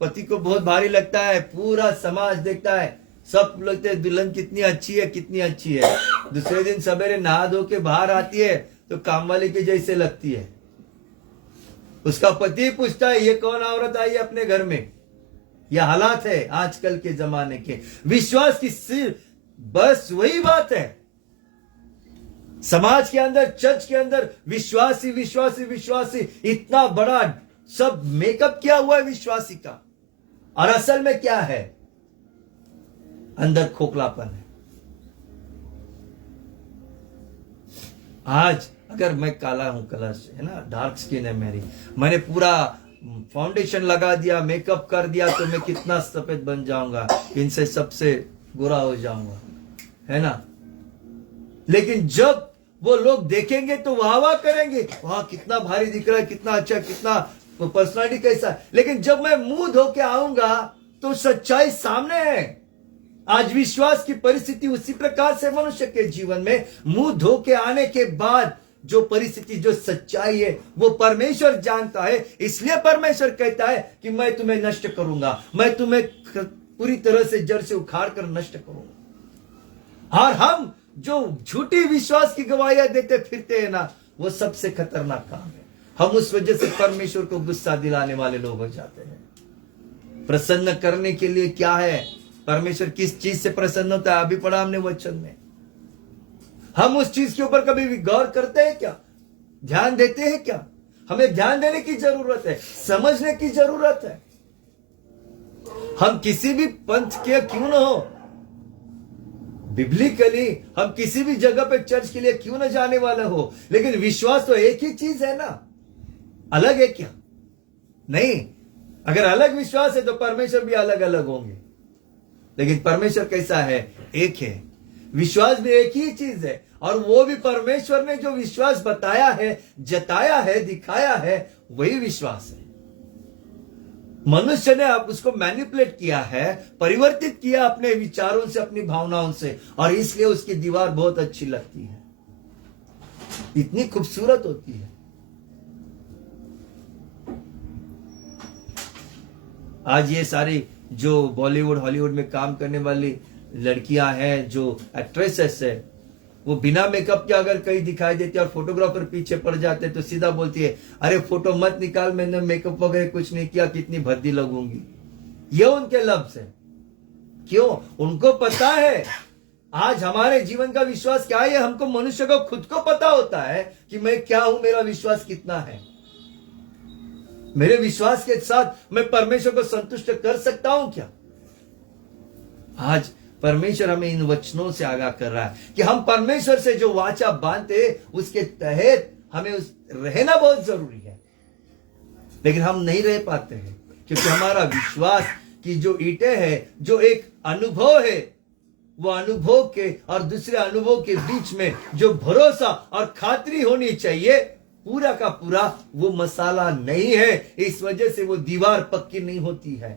पति को बहुत भारी लगता है, पूरा समाज देखता है, सब लगते हैं दुल्हन कितनी अच्छी है, कितनी अच्छी है। दूसरे दिन सवेरे नहा धो के बाहर आती है तो काम वाले के जैसे लगती है। उसका पति पूछता है ये कौन औरत आई है अपने घर में? यह हालात है आजकल के जमाने के। विश्वास की सिर्फ बस वही बात है। समाज के अंदर, चर्च के अंदर विश्वासी विश्वासी विश्वासी, इतना बड़ा सब मेकअप किया हुआ है विश्वासी का, और असल में क्या है? अंदर खोखलापन है। आज अगर मैं काला हूं, कलर से है ना, डार्क स्किन है मेरी, मैंने पूरा फाउंडेशन लगा दिया, मेकअप कर दिया, तो मैं कितना सफेद बन जाऊंगा, इनसे सबसे गोरा हो जाऊंगा, है ना। लेकिन जब वो लोग देखेंगे तो वाह करेंगे, वाह कितना भारी दिख रहा है, कितना अच्छा, कितना पर्सनालिटी कैसा है। लेकिन जब मैं मुंह धो के आऊंगा तो सच्चाई सामने है। आज विश्वास की परिस्थिति उसी प्रकार से मनुष्य के जीवन में, मुंह धो के आने के बाद जो परिस्थिति, जो सच्चाई है, वो परमेश्वर जानता है। इसलिए परमेश्वर कहता है कि मैं तुम्हें नष्ट करूंगा, मैं तुम्हें पूरी तरह से जड़ से उखाड़ कर नष्ट करूंगा। और हम जो झूठी विश्वास की गवाहियां देते फिरते हैं ना, वो सबसे खतरनाक काम है। हम उस वजह से परमेश्वर को गुस्सा दिलाने वाले लोग हो जाते हैं। प्रसन्न करने के लिए क्या है? परमेश्वर किस चीज से प्रसन्न होता है? अभी पढ़ा हमने वचन में। हम उस चीज के ऊपर कभी भी गौर करते हैं क्या? ध्यान देते हैं क्या? हमें ध्यान देने की जरूरत है, समझने की जरूरत है। हम किसी भी पंथ के क्यों ना हो, बिब्लिकली हम किसी भी जगह पे चर्च के लिए क्यों ना जाने वाले हो, लेकिन विश्वास तो एक ही चीज है ना। अलग है क्या? नहीं। अगर अलग विश्वास है तो परमेश्वर भी अलग अलग होंगे, लेकिन परमेश्वर कैसा है? एक है। विश्वास भी एक ही चीज है, और वो भी परमेश्वर ने जो विश्वास बताया है, जताया है, दिखाया है, वही विश्वास है। मनुष्य ने अब उसको मैनिपुलेट किया है, परिवर्तित किया अपने विचारों से, अपनी भावनाओं से, और इसलिए उसकी दीवार बहुत अच्छी लगती है, इतनी खूबसूरत होती है। आज ये सारी जो बॉलीवुड हॉलीवुड में काम करने वाली लड़कियां हैं, जो एक्ट्रेसेस है, वो बिना मेकअप के अगर कहीं दिखाई देती है और फोटोग्राफर पीछे पड़ जाते हैं तो सीधा बोलती है, अरे फोटो मत निकाल, मैंने मेकअप वगैरह कुछ नहीं किया, कितनी भद्दी लगूंगी। ये उनके लफ्ज है। क्यों? उनको पता है आज हमारे जीवन का विश्वास क्या है। हमको, मनुष्य को खुद को पता होता है कि मैं क्या हूं, मेरा विश्वास कितना है। मेरे विश्वास के साथ मैं परमेश्वर को संतुष्ट कर सकता हूं क्या? आज परमेश्वर हमें इन वचनों से आगाह कर रहा है कि हम परमेश्वर से जो वाचा बांधते उसके तहत हमें रहना बहुत जरूरी है, लेकिन हम नहीं रह पाते हैं क्योंकि हमारा विश्वास की जो ईंटें है, जो एक अनुभव है, वो अनुभव के और दूसरे अनुभव के बीच में जो भरोसा और खातरी होनी चाहिए, पूरा का पूरा वो मसाला नहीं है। इस वजह से वो दीवार पक्की नहीं होती है,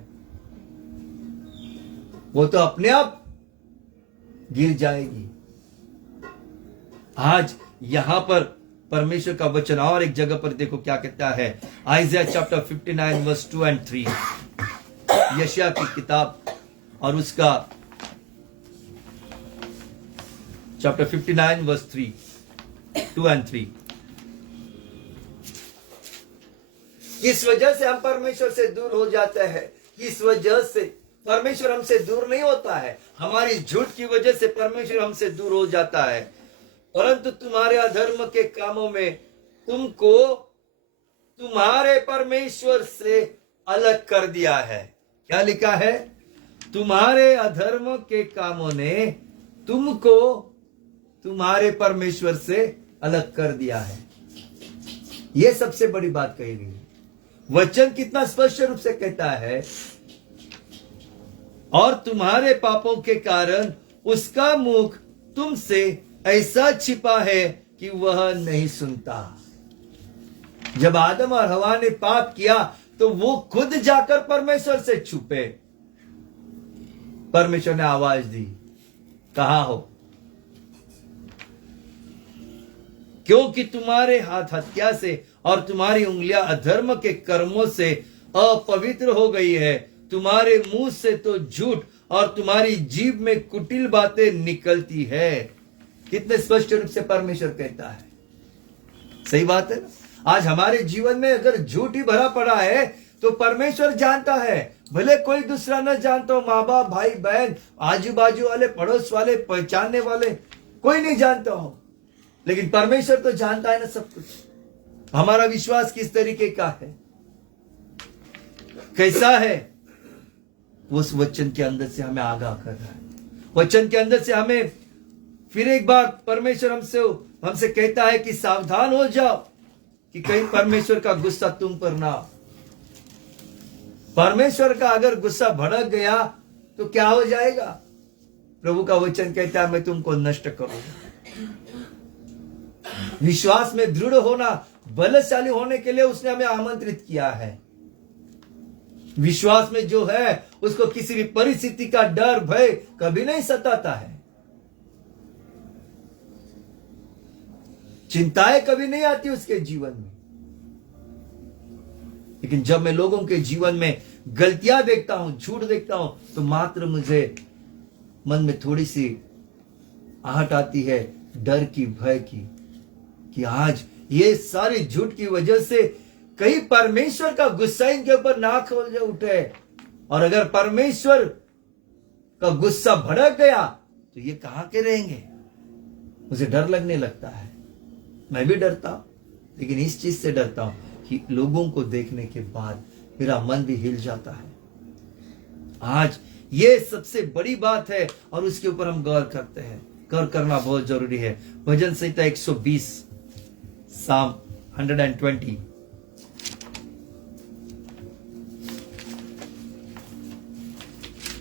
वो तो अपने आप गिर जाएगी। आज यहां पर परमेश्वर का वचन और एक जगह पर देखो क्या कहता है। आइज़ाया चैप्टर 59 वर्स 2 and 3, यशायाह की किताब और उसका चैप्टर 59 वर्स 2 and 3। किस वजह से हम परमेश्वर से दूर हो जाते हैं? किस वजह से परमेश्वर हमसे दूर नहीं होता है? हमारी झूठ की वजह से परमेश्वर हमसे दूर हो जाता है। परंतु तुम्हारे अधर्म के कामों में तुमको तुम्हारे परमेश्वर से अलग कर दिया है। क्या लिखा है? तुम्हारे अधर्म के कामों ने तुमको तुम्हारे परमेश्वर से अलग कर दिया है। यह सबसे बड़ी बात कही गई। वचन कितना स्पष्ट रूप से कहता है, और तुम्हारे पापों के कारण उसका मुख तुमसे ऐसा छिपा है कि वह नहीं सुनता। जब आदम और हवा ने पाप किया तो वो खुद जाकर परमेश्वर से छुपे। परमेश्वर ने आवाज दी, कहाँ हो? क्योंकि तुम्हारे हाथ हत्या से और तुम्हारी उंगलियां अधर्म के कर्मों से अपवित्र हो गई है। तुम्हारे मुंह से तो झूठ और तुम्हारी जीभ में कुटिल बातें निकलती है। कितने स्पष्ट रूप से परमेश्वर कहता है। सही बात है ना? आज हमारे जीवन में अगर झूठ ही भरा पड़ा है तो परमेश्वर जानता है। भले कोई दूसरा न जानता हो, माँ बाप, भाई बहन, आजू बाजू वाले, पड़ोस वाले, पहचानने वाले, कोई नहीं जानता हो, लेकिन परमेश्वर तो जानता है ना सब कुछ। हमारा विश्वास किस तरीके का है, कैसा है, उस वचन के अंदर से हमें आगाह कर रहा है। वचन के अंदर से हमें फिर एक बार परमेश्वर हमसे कहता है कि सावधान हो जाओ कि कहीं परमेश्वर का गुस्सा तुम पर ना हो। परमेश्वर का अगर गुस्सा भड़क गया तो क्या हो जाएगा? प्रभु का वचन कहता है, मैं तुमको नष्ट करूंगा। विश्वास में दृढ़ होना, बलशाली होने के लिए उसने हमें आमंत्रित किया है। विश्वास में जो है उसको किसी भी परिस्थिति का डर, भय कभी नहीं सताता है। चिंताएं कभी नहीं आती उसके जीवन में। लेकिन जब मैं लोगों के जीवन में गलतियां देखता हूं, झूठ देखता हूं, तो मात्र मुझे मन में थोड़ी सी आहट आती है, डर की, भय की, कि आज ये सारी झूठ की वजह से कहीं परमेश्वर का गुस्सा इनके ऊपर ना खोल उठे, और अगर परमेश्वर का गुस्सा भड़क गया तो ये कहां के रहेंगे। मुझे डर लगने लगता है। मैं भी डरता हूं, लेकिन इस चीज से डरता हूं कि लोगों को देखने के बाद मेरा मन भी हिल जाता है। आज ये सबसे बड़ी बात है और उसके ऊपर हम गौर करते हैं। गौर करना बहुत जरूरी है। भजन संहिता 120, साम 120,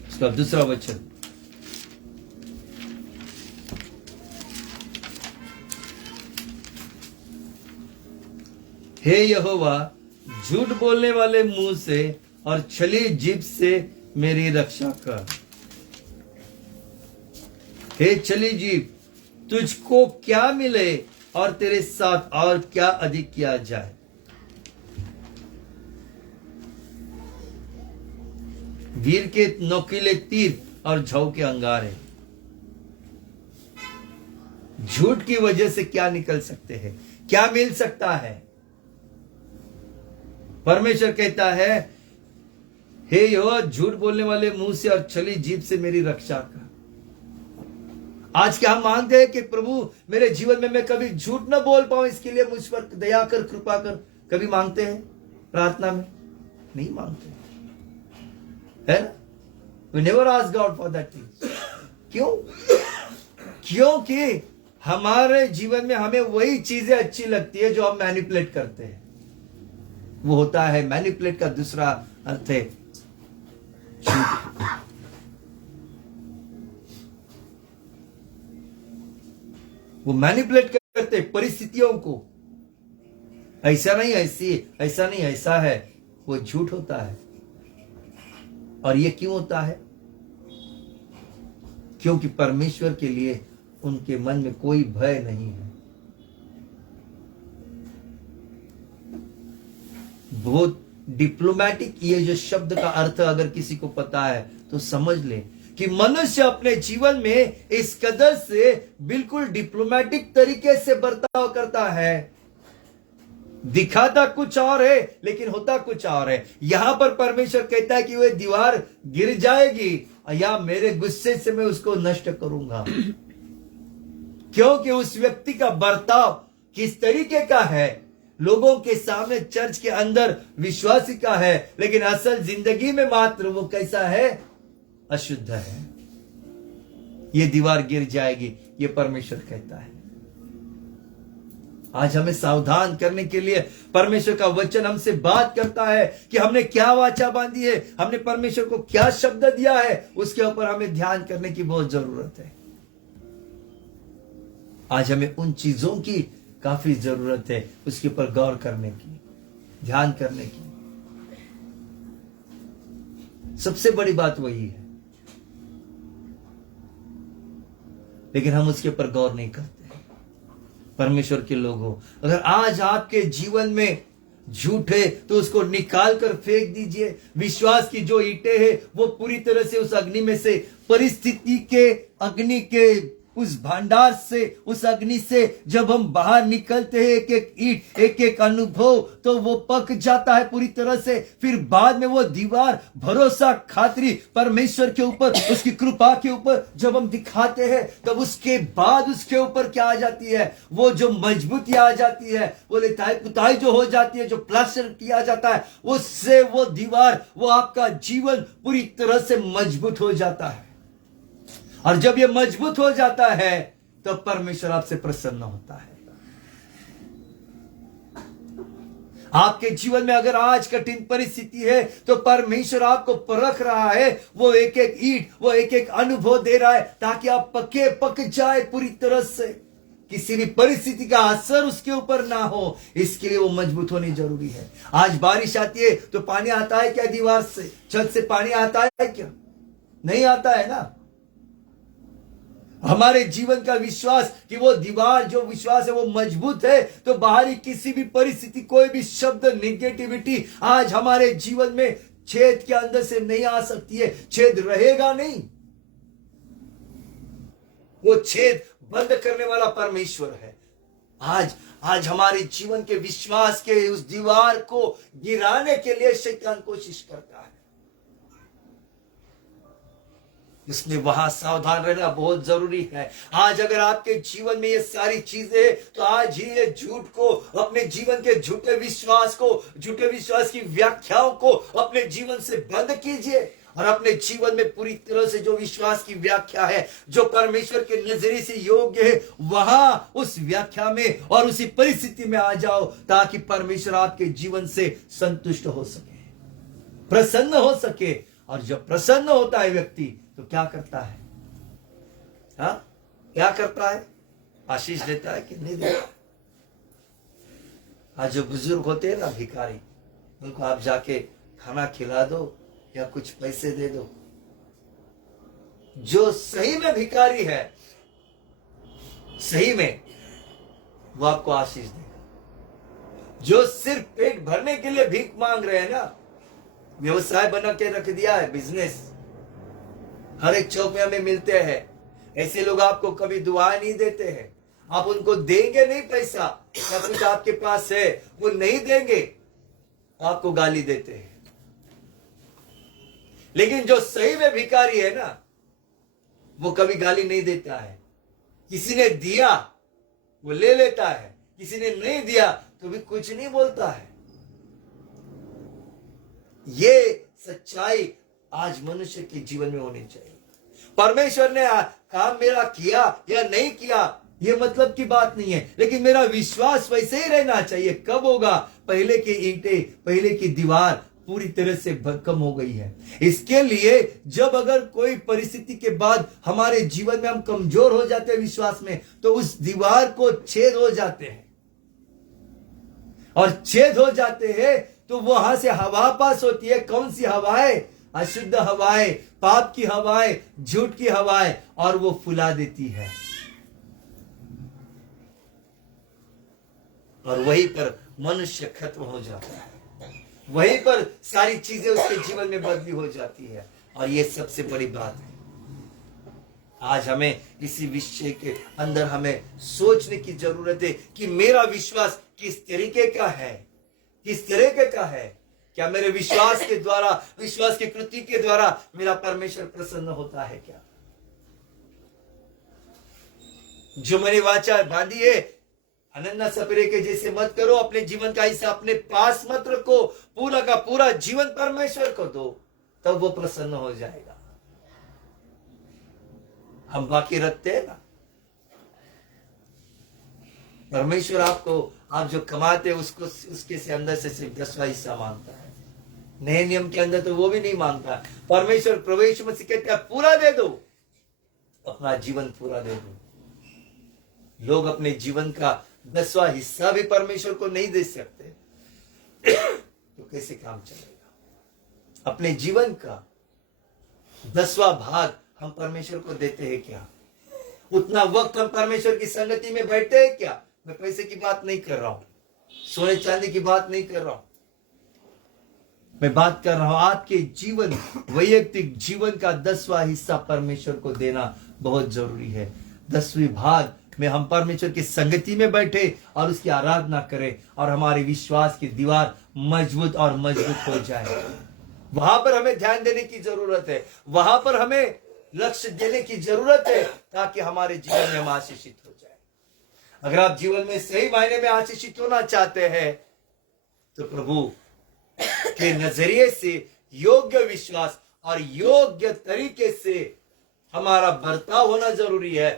उसका दूसरा वचन। हे यहोवा, झूठ बोलने वाले मुंह से और छली जीभ से मेरी रक्षा कर। हे छली जीभ, तुझको क्या मिले और तेरे साथ और क्या अधिक किया जाए। वीर के नोकीले तीर और झौ के अंगारे। झूठ की वजह से क्या निकल सकते हैं, क्या मिल सकता है? परमेश्वर कहता है, हे यहोवा, झूठ बोलने वाले मुंह से और छली जीभ से मेरी रक्षा कर। आज क्या हम मांगते हैं कि प्रभु मेरे जीवन में मैं कभी झूठ न बोल पाऊं, इसके लिए मुझ पर दया कर, कृपा कर, कभी मांगते हैं? प्रार्थना में नहीं मांगते, है ना? We never ask God for that thing. क्यों? क्योंकि हमारे जीवन में हमें वही चीजें अच्छी लगती है जो हम मैनिपुलेट करते हैं। वो होता है, मैनिपुलेट का दूसरा अर्थ है झूठ। वो मैनिपुलेट करते हैं परिस्थितियों को, ऐसा नहीं ऐसी, ऐसा नहीं ऐसा है, वो झूठ होता है। और ये क्यों होता है? क्योंकि परमेश्वर के लिए उनके मन में कोई भय नहीं है। बहुत डिप्लोमेटिक ये जो शब्द का अर्थ अगर किसी को पता है तो समझ ले कि मनुष्य अपने जीवन में इस कदर से बिल्कुल डिप्लोमेटिक तरीके से बर्ताव करता है। दिखाता कुछ और है लेकिन होता कुछ और है। यहां पर परमेश्वर कहता है कि वह दीवार गिर जाएगी या मेरे गुस्से से मैं उसको नष्ट करूंगा, क्योंकि उस व्यक्ति का बर्ताव किस तरीके का है। लोगों के सामने चर्च के अंदर विश्वासी का है, लेकिन असल जिंदगी में मात्र वो कैसा है? अशुद्ध है। ये दीवार गिर जाएगी, ये परमेश्वर कहता है। आज हमें सावधान करने के लिए परमेश्वर का वचन हमसे बात करता है कि हमने क्या वाचा बांधी है, हमने परमेश्वर को क्या शब्द दिया है, उसके ऊपर हमें ध्यान करने की बहुत जरूरत है। आज हमें उन चीजों की काफी जरूरत है, उसके ऊपर गौर करने की, ध्यान करने की। सबसे बड़ी बात वही है, लेकिन हम उसके ऊपर गौर नहीं करते। परमेश्वर के लोग हो, अगर आज आपके जीवन में झूठ है तो उसको निकाल कर फेंक दीजिए। विश्वास की जो ईंटें हैं वो पूरी तरह से उस अग्नि में से, परिस्थिति के अग्नि के उस भंडार से, उस अग्नि से जब हम बाहर निकलते हैं, एक एक ईंट, एक एक अनुभव, तो वो पक जाता है पूरी तरह से। फिर बाद में वो दीवार, भरोसा, खातरी परमेश्वर के ऊपर, उसकी कृपा के ऊपर जब हम दिखाते हैं, तब उसके बाद उसके ऊपर क्या आ जाती है? वो जो मजबूती आ जाती है, वो लिताई पुताई जो हो जाती है, जो प्लास्टर किया जाता है, उससे वो दीवार, वो आपका जीवन पूरी तरह से मजबूत हो जाता है। और जब ये मजबूत हो जाता है तो परमेश्वर आपसे प्रसन्न होता है। आपके जीवन में अगर आज कठिन परिस्थिति है तो परमेश्वर आपको परख रहा है, वो एक एक ईंट, वो एक एक अनुभव दे रहा है ताकि आप पक जाए पूरी तरह से, किसी भी परिस्थिति का असर उसके ऊपर ना हो। इसके लिए वो मजबूत होनी जरूरी है। आज बारिश आती है तो पानी आता है क्या? दीवार से, छत से पानी आता है क्या? नहीं आता है ना। हमारे जीवन का विश्वास कि वो दीवार, जो विश्वास है वो मजबूत है, तो बाहरी किसी भी परिस्थिति, कोई भी शब्द, नेगेटिविटी आज हमारे जीवन में छेद के अंदर से नहीं आ सकती है। छेद रहेगा नहीं, वो छेद बंद करने वाला परमेश्वर है। आज हमारे जीवन के विश्वास के उस दीवार को गिराने के लिए शैतान कोशिश करता है। इसलिए वहां सावधान रहना बहुत जरूरी है। आज अगर आपके जीवन में ये सारी चीजें, तो आज ही ये झूठ को, अपने जीवन के झूठे विश्वास को, झूठे विश्वास की व्याख्याओं को अपने जीवन से बंद कीजिए और अपने जीवन में पूरी तरह से जो विश्वास की व्याख्या है, जो परमेश्वर के नजरिए से योग्य है, वहां उस व्याख्या में और उसी परिस्थिति में आ जाओ, ताकि परमेश्वर आपके जीवन से संतुष्ट हो सके, प्रसन्न हो सके। और जब प्रसन्न होता है व्यक्ति तो क्या करता है? हाँ, क्या करता है? आशीष देता है कि नहीं देता? आज जो बुजुर्ग होते हैं ना, भिखारी, उनको आप जाके खाना खिला दो या कुछ पैसे दे दो। जो सही में भिखारी है, सही में, वो आपको आशीष देगा। जो सिर्फ पेट भरने के लिए भीख मांग रहे हैं ना, व्यवसाय बना के रख दिया है, बिजनेस, हर एक चौक में हमें मिलते हैं, ऐसे लोग आपको कभी दुआ नहीं देते हैं। आप उनको देंगे नहीं पैसा, या कुछ आपके पास है वो नहीं देंगे, आपको गाली देते हैं। लेकिन जो सही में भिखारी है ना, वो कभी गाली नहीं देता है। किसी ने दिया वो ले लेता है, किसी ने नहीं दिया तो भी कुछ नहीं बोलता है। ये सच्चाई आज मनुष्य के जीवन में होनी चाहिए। परमेश्वर ने काम मेरा किया या नहीं किया ये मतलब की बात नहीं है, लेकिन मेरा विश्वास वैसे ही रहना चाहिए। कब होगा? पहले की ईंटें, पहले की दीवार पूरी तरह से भस्म हो गई है। इसके लिए जब अगर कोई परिस्थिति के बाद हमारे जीवन में हम कमजोर हो जाते हैं विश्वास में, तो उस दीवार को छेद हो जाते हैं, और छेद हो जाते हैं तो वहां से हवा पास होती है। कौन सी हवाएं? अशुद्ध हवाएं, पाप की हवाएं, झूठ की हवाएं, और वो फुला देती है। और वहीं पर मनुष्य खत्म हो जाता है, वहीं पर सारी चीजें उसके जीवन में बदली हो जाती है। और ये सबसे बड़ी बात है। आज हमें इसी विषय के अंदर हमें सोचने की जरूरत है कि मेरा विश्वास किस तरीके का है, किस तरीके का है। क्या मेरे विश्वास के द्वारा, विश्वास की कृति के द्वारा मेरा परमेश्वर प्रसन्न होता है क्या? जो मैंने वाचा बांधी है, अनन्ना सपेरे के जैसे मत करो, अपने जीवन का हिस्सा अपने पास मत रखो, पूरा का पूरा जीवन परमेश्वर को दो, तब वो प्रसन्न हो जाएगा। हम बाकी रखते हैं ना, परमेश्वर आपको, आप जो कमाते उसको, उसके से अंदर से सिर्फ 10वां हिस्सा मांगता है। नए नियम के अंदर तो वो भी नहीं मांगता। परमेश्वर प्रवेश मसीह कहता है पूरा दे दो, अपना जीवन पूरा दे दो। लोग अपने जीवन का 10वां हिस्सा भी परमेश्वर को नहीं दे सकते तो कैसे काम चलेगा? अपने जीवन का 10वां भाग हम परमेश्वर को देते हैं क्या? उतना वक्त हम परमेश्वर की संगति में बैठते हैं क्या? मैं पैसे की बात नहीं कर रहा हूं, सोने चांदी की बात नहीं कर रहा हूं, मैं बात कर रहा हूं आपके जीवन, वैयक्तिक जीवन का 10वां हिस्सा परमेश्वर को देना बहुत जरूरी है। 10वीं भाग में हम परमेश्वर की संगति में बैठे और उसकी आराधना करें, और हमारे विश्वास की दीवार मजबूत और मजबूत हो जाए। वहां पर हमें ध्यान देने की जरूरत है, वहां पर हमें लक्ष्य देने की जरूरत है, ताकि हमारे जीवन में हम आशीषित हो जाए। अगर आप जीवन में सही मायने में आशीषित होना चाहते हैं तो प्रभु के नजरिए से योग्य विश्वास और योग्य तरीके से हमारा बर्ताव होना जरूरी है।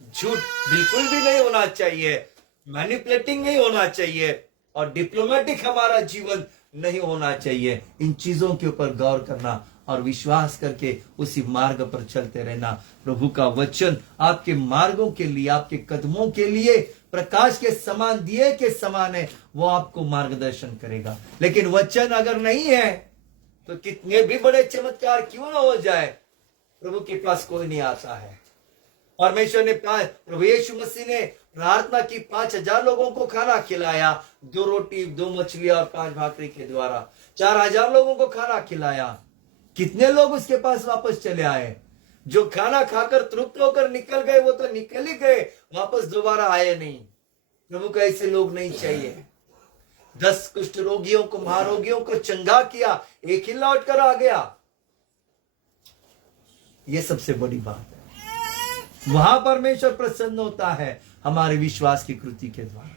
झूठ बिल्कुल भी नहीं होना चाहिए, मैनिपुलेटिंग नहीं होना चाहिए, और डिप्लोमेटिक हमारा जीवन नहीं होना चाहिए। इन चीजों के ऊपर गौर करना और विश्वास करके उसी मार्ग पर चलते रहना। प्रभु का वचन आपके मार्गों के लिए, आपके कदमों के लिए प्रकाश के समान, दिए के समान है, वो आपको मार्गदर्शन करेगा। लेकिन वचन अगर नहीं है तो कितने भी बड़े चमत्कार क्यों ना हो जाए, प्रभु के पास कोई नहीं आता है। परमेश्वर ने, प्रभु यीशु मसीह ने प्रार्थना की, 5000 लोगों को खाना खिलाया, 2 रोटी 2 मछलियां और 5 भाकरी के द्वारा 4000 लोगों को खाना खिलाया। कितने लोग उसके पास वापस चले आए? जो खाना खाकर तृप्त होकर निकल गए वो तो निकल ही गए, वापस दोबारा आए नहीं। प्रभु को ऐसे लोग नहीं चाहिए। 10 कुष्ठ रोगियों को, महारोगियों को चंगा किया, एक ही लौट कर आ गया। ये सबसे बड़ी बात है। वहां परमेश्वर प्रसन्न होता है हमारे विश्वास की कृति के द्वारा,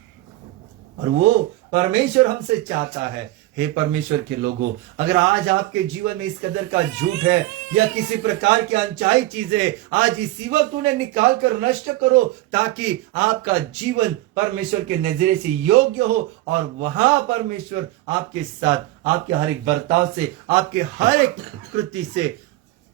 और वो परमेश्वर हमसे चाहता है। हे परमेश्वर के लोगों, अगर आज आपके जीवन में इस कदर का झूठ है या किसी प्रकार की अनचाही चीजें, आज इसी वक्त उन्हें निकाल कर नष्ट करो, ताकि आपका जीवन परमेश्वर के नजरिए से योग्य हो, और वहां परमेश्वर आपके साथ, आपके हर एक बर्ताव से, आपके हर एक कृति से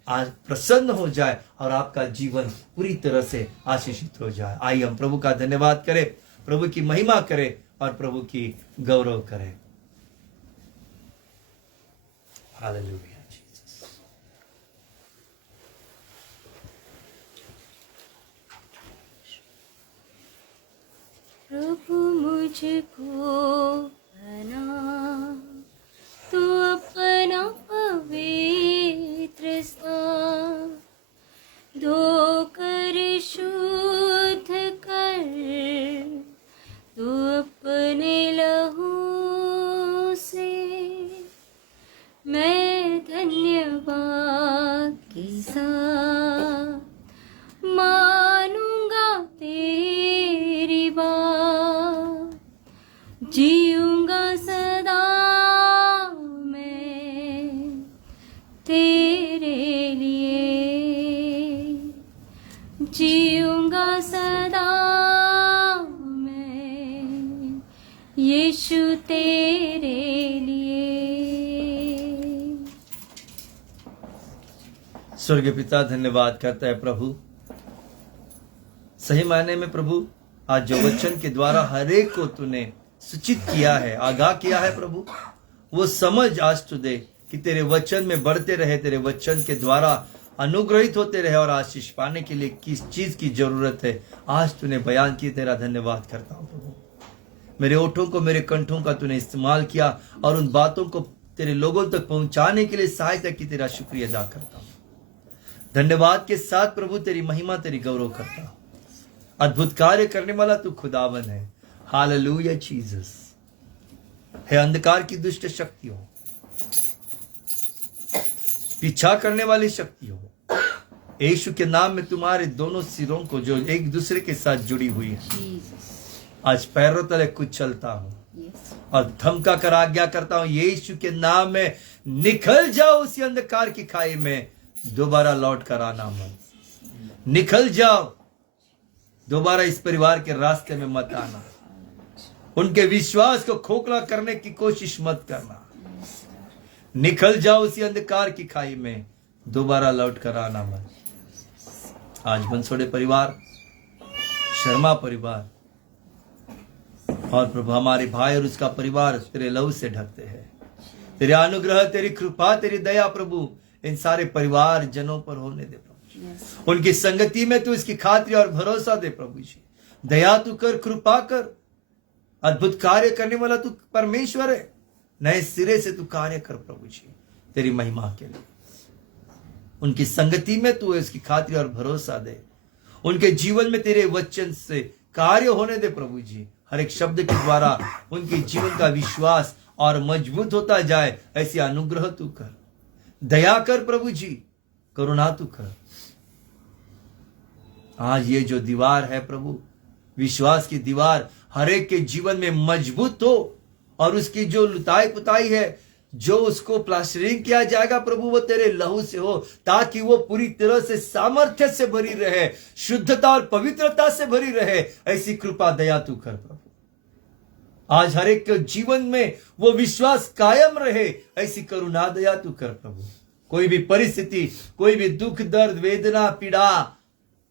आज प्रसन्न हो जाए, और आपका जीवन पूरी तरह से आशीषित हो जाए। आइए हम प्रभु का धन्यवाद करें, प्रभु की महिमा करें और प्रभु की गौरव करें। Hallelujah Jesus. प्रभु मुझको बना तो अपना पवित्र स्थान, धोकर शुद्ध कर तो अपने लहू से, मैं धन्यवाद के साथ मानूंगा तेरी बात, जीऊंगा सदा मैं जीऊंगा सदा मैं यीशु तेरे लिए। स्वर्गीय पिता, धन्यवाद करता है प्रभु। सही मायने में प्रभु, आज जो वचन के द्वारा हर एक को तूने सूचित किया है, आगाह किया है प्रभु, वो समझ आज तू दे कि तेरे वचन में बढ़ते रहे, तेरे वचन के द्वारा अनुग्रहित होते रहे और आशीष पाने के लिए किस चीज की जरूरत है आज तूने बयान की। तेरा धन्यवाद करता हूं प्रभु। मेरे ओठों को, मेरे कंठों का तूने इस्तेमाल किया और उन बातों को तेरे लोगों तक पहुंचाने के लिए सहायता की। तेरा शुक्रिया अदा करता हूं। धन्यवाद के साथ प्रभु तेरी महिमा, तेरी गौरव करता हूं। अद्भुत कार्य करने वाला तू खुदावन है। Hallelujah Jesus. है अंधकार की दुष्ट शक्तियों, पीछा करने वाली शक्तियों, यीशु के नाम में तुम्हारे दोनों सिरों को जो एक दूसरे के साथ जुड़ी हुई है, आज पैरों तले कुचलता हूं और धमका कर आज्ञा करता हूं, यीशु के नाम में निकल जाओ उसी अंधकार की खाई में, दोबारा लौट कर आना मत। निकल जाओ, दोबारा इस परिवार के रास्ते में मत आना। उनके विश्वास को खोखला करने की कोशिश मत करना। निकल जाओ उसी अंधकार की खाई में, दोबारा लौट कर आना मत। आज बंसोड़े परिवार, शर्मा परिवार और प्रभु हमारे भाई और उसका परिवार तेरे लहू से ढकते हैं। तेरे अनुग्रह, तेरी कृपा, तेरी दया प्रभु इन सारे परिवार जनों पर होने दे प्रभु। उनकी संगति में तू इसकी खातिर और भरोसा दे प्रभु जी। दया तू कर, कृपा कर। अद्भुत कार्य करने वाला तू परमेश्वर है। नए सिरे से तू कार्य कर प्रभु जी, तेरी महिमा के लिए। उनकी संगति में तू इसकी खातिर और भरोसा दे। उनके जीवन में तेरे वचन से कार्य होने दे प्रभु जी। हर एक शब्द के द्वारा उनके जीवन का विश्वास और मजबूत होता जाए, ऐसी अनुग्रह तू कर। दया कर प्रभु जी, करुणा तू कर। आज ये जो दीवार है प्रभु, विश्वास की दीवार, हर एक के जीवन में मजबूत हो और उसकी जो लुताई पुताई है, जो उसको प्लास्टरिंग किया जाएगा प्रभु, वो तेरे लहू से हो, ताकि वो पूरी तरह से सामर्थ्य से भरी रहे, शुद्धता और पवित्रता से भरी रहे। ऐसी कृपा दया तू कर प्रभु। आज हर एक के जीवन में वो विश्वास कायम रहे, ऐसी करुणा दया तू कर प्रभु। कोई भी परिस्थिति, कोई भी दुख, दर्द, वेदना, पीड़ा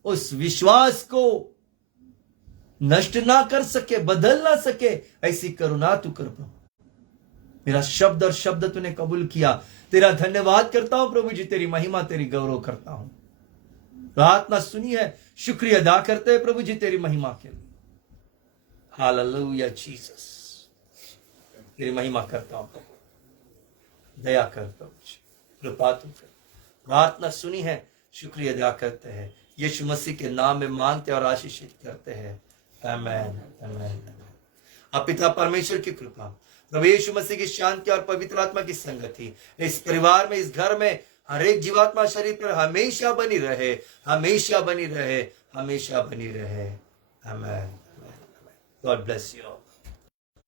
उस विश्वास को नष्ट ना कर सके, बदल ना सके, ऐसी करुणा तू कर प्रभु। मेरा शब्द और शब्द तूने कबूल किया, तेरा धन्यवाद करता हूं प्रभु जी। तेरी महिमा, तेरी गौरव करता हूं। प्रार्थना सुनी है, शुक्रिया अदा करते हैं प्रभु जी तेरी महिमा के लिए। Hallelujah Jesus. तेरी महिमा करता हूं प्रभु। दया कर प्रभु जी, कृपा तू कर। प्रार्थना सुनी है, शुक्रिया अदा करते हैं। यीशु मसीह के नाम में मांगते और आशीषित करते हैं। आमेन, आमेन। अब पिता परमेश्वर की कृपा, प्रभु यीशु मसीह की शांति और पवित्र आत्मा की संगति इस परिवार में, इस घर में, हर एक जीवात्मा शरीर पर हमेशा बनी रहे, हमेशा बनी रहे, हमेशा बनी रहे। आमेन। God bless you.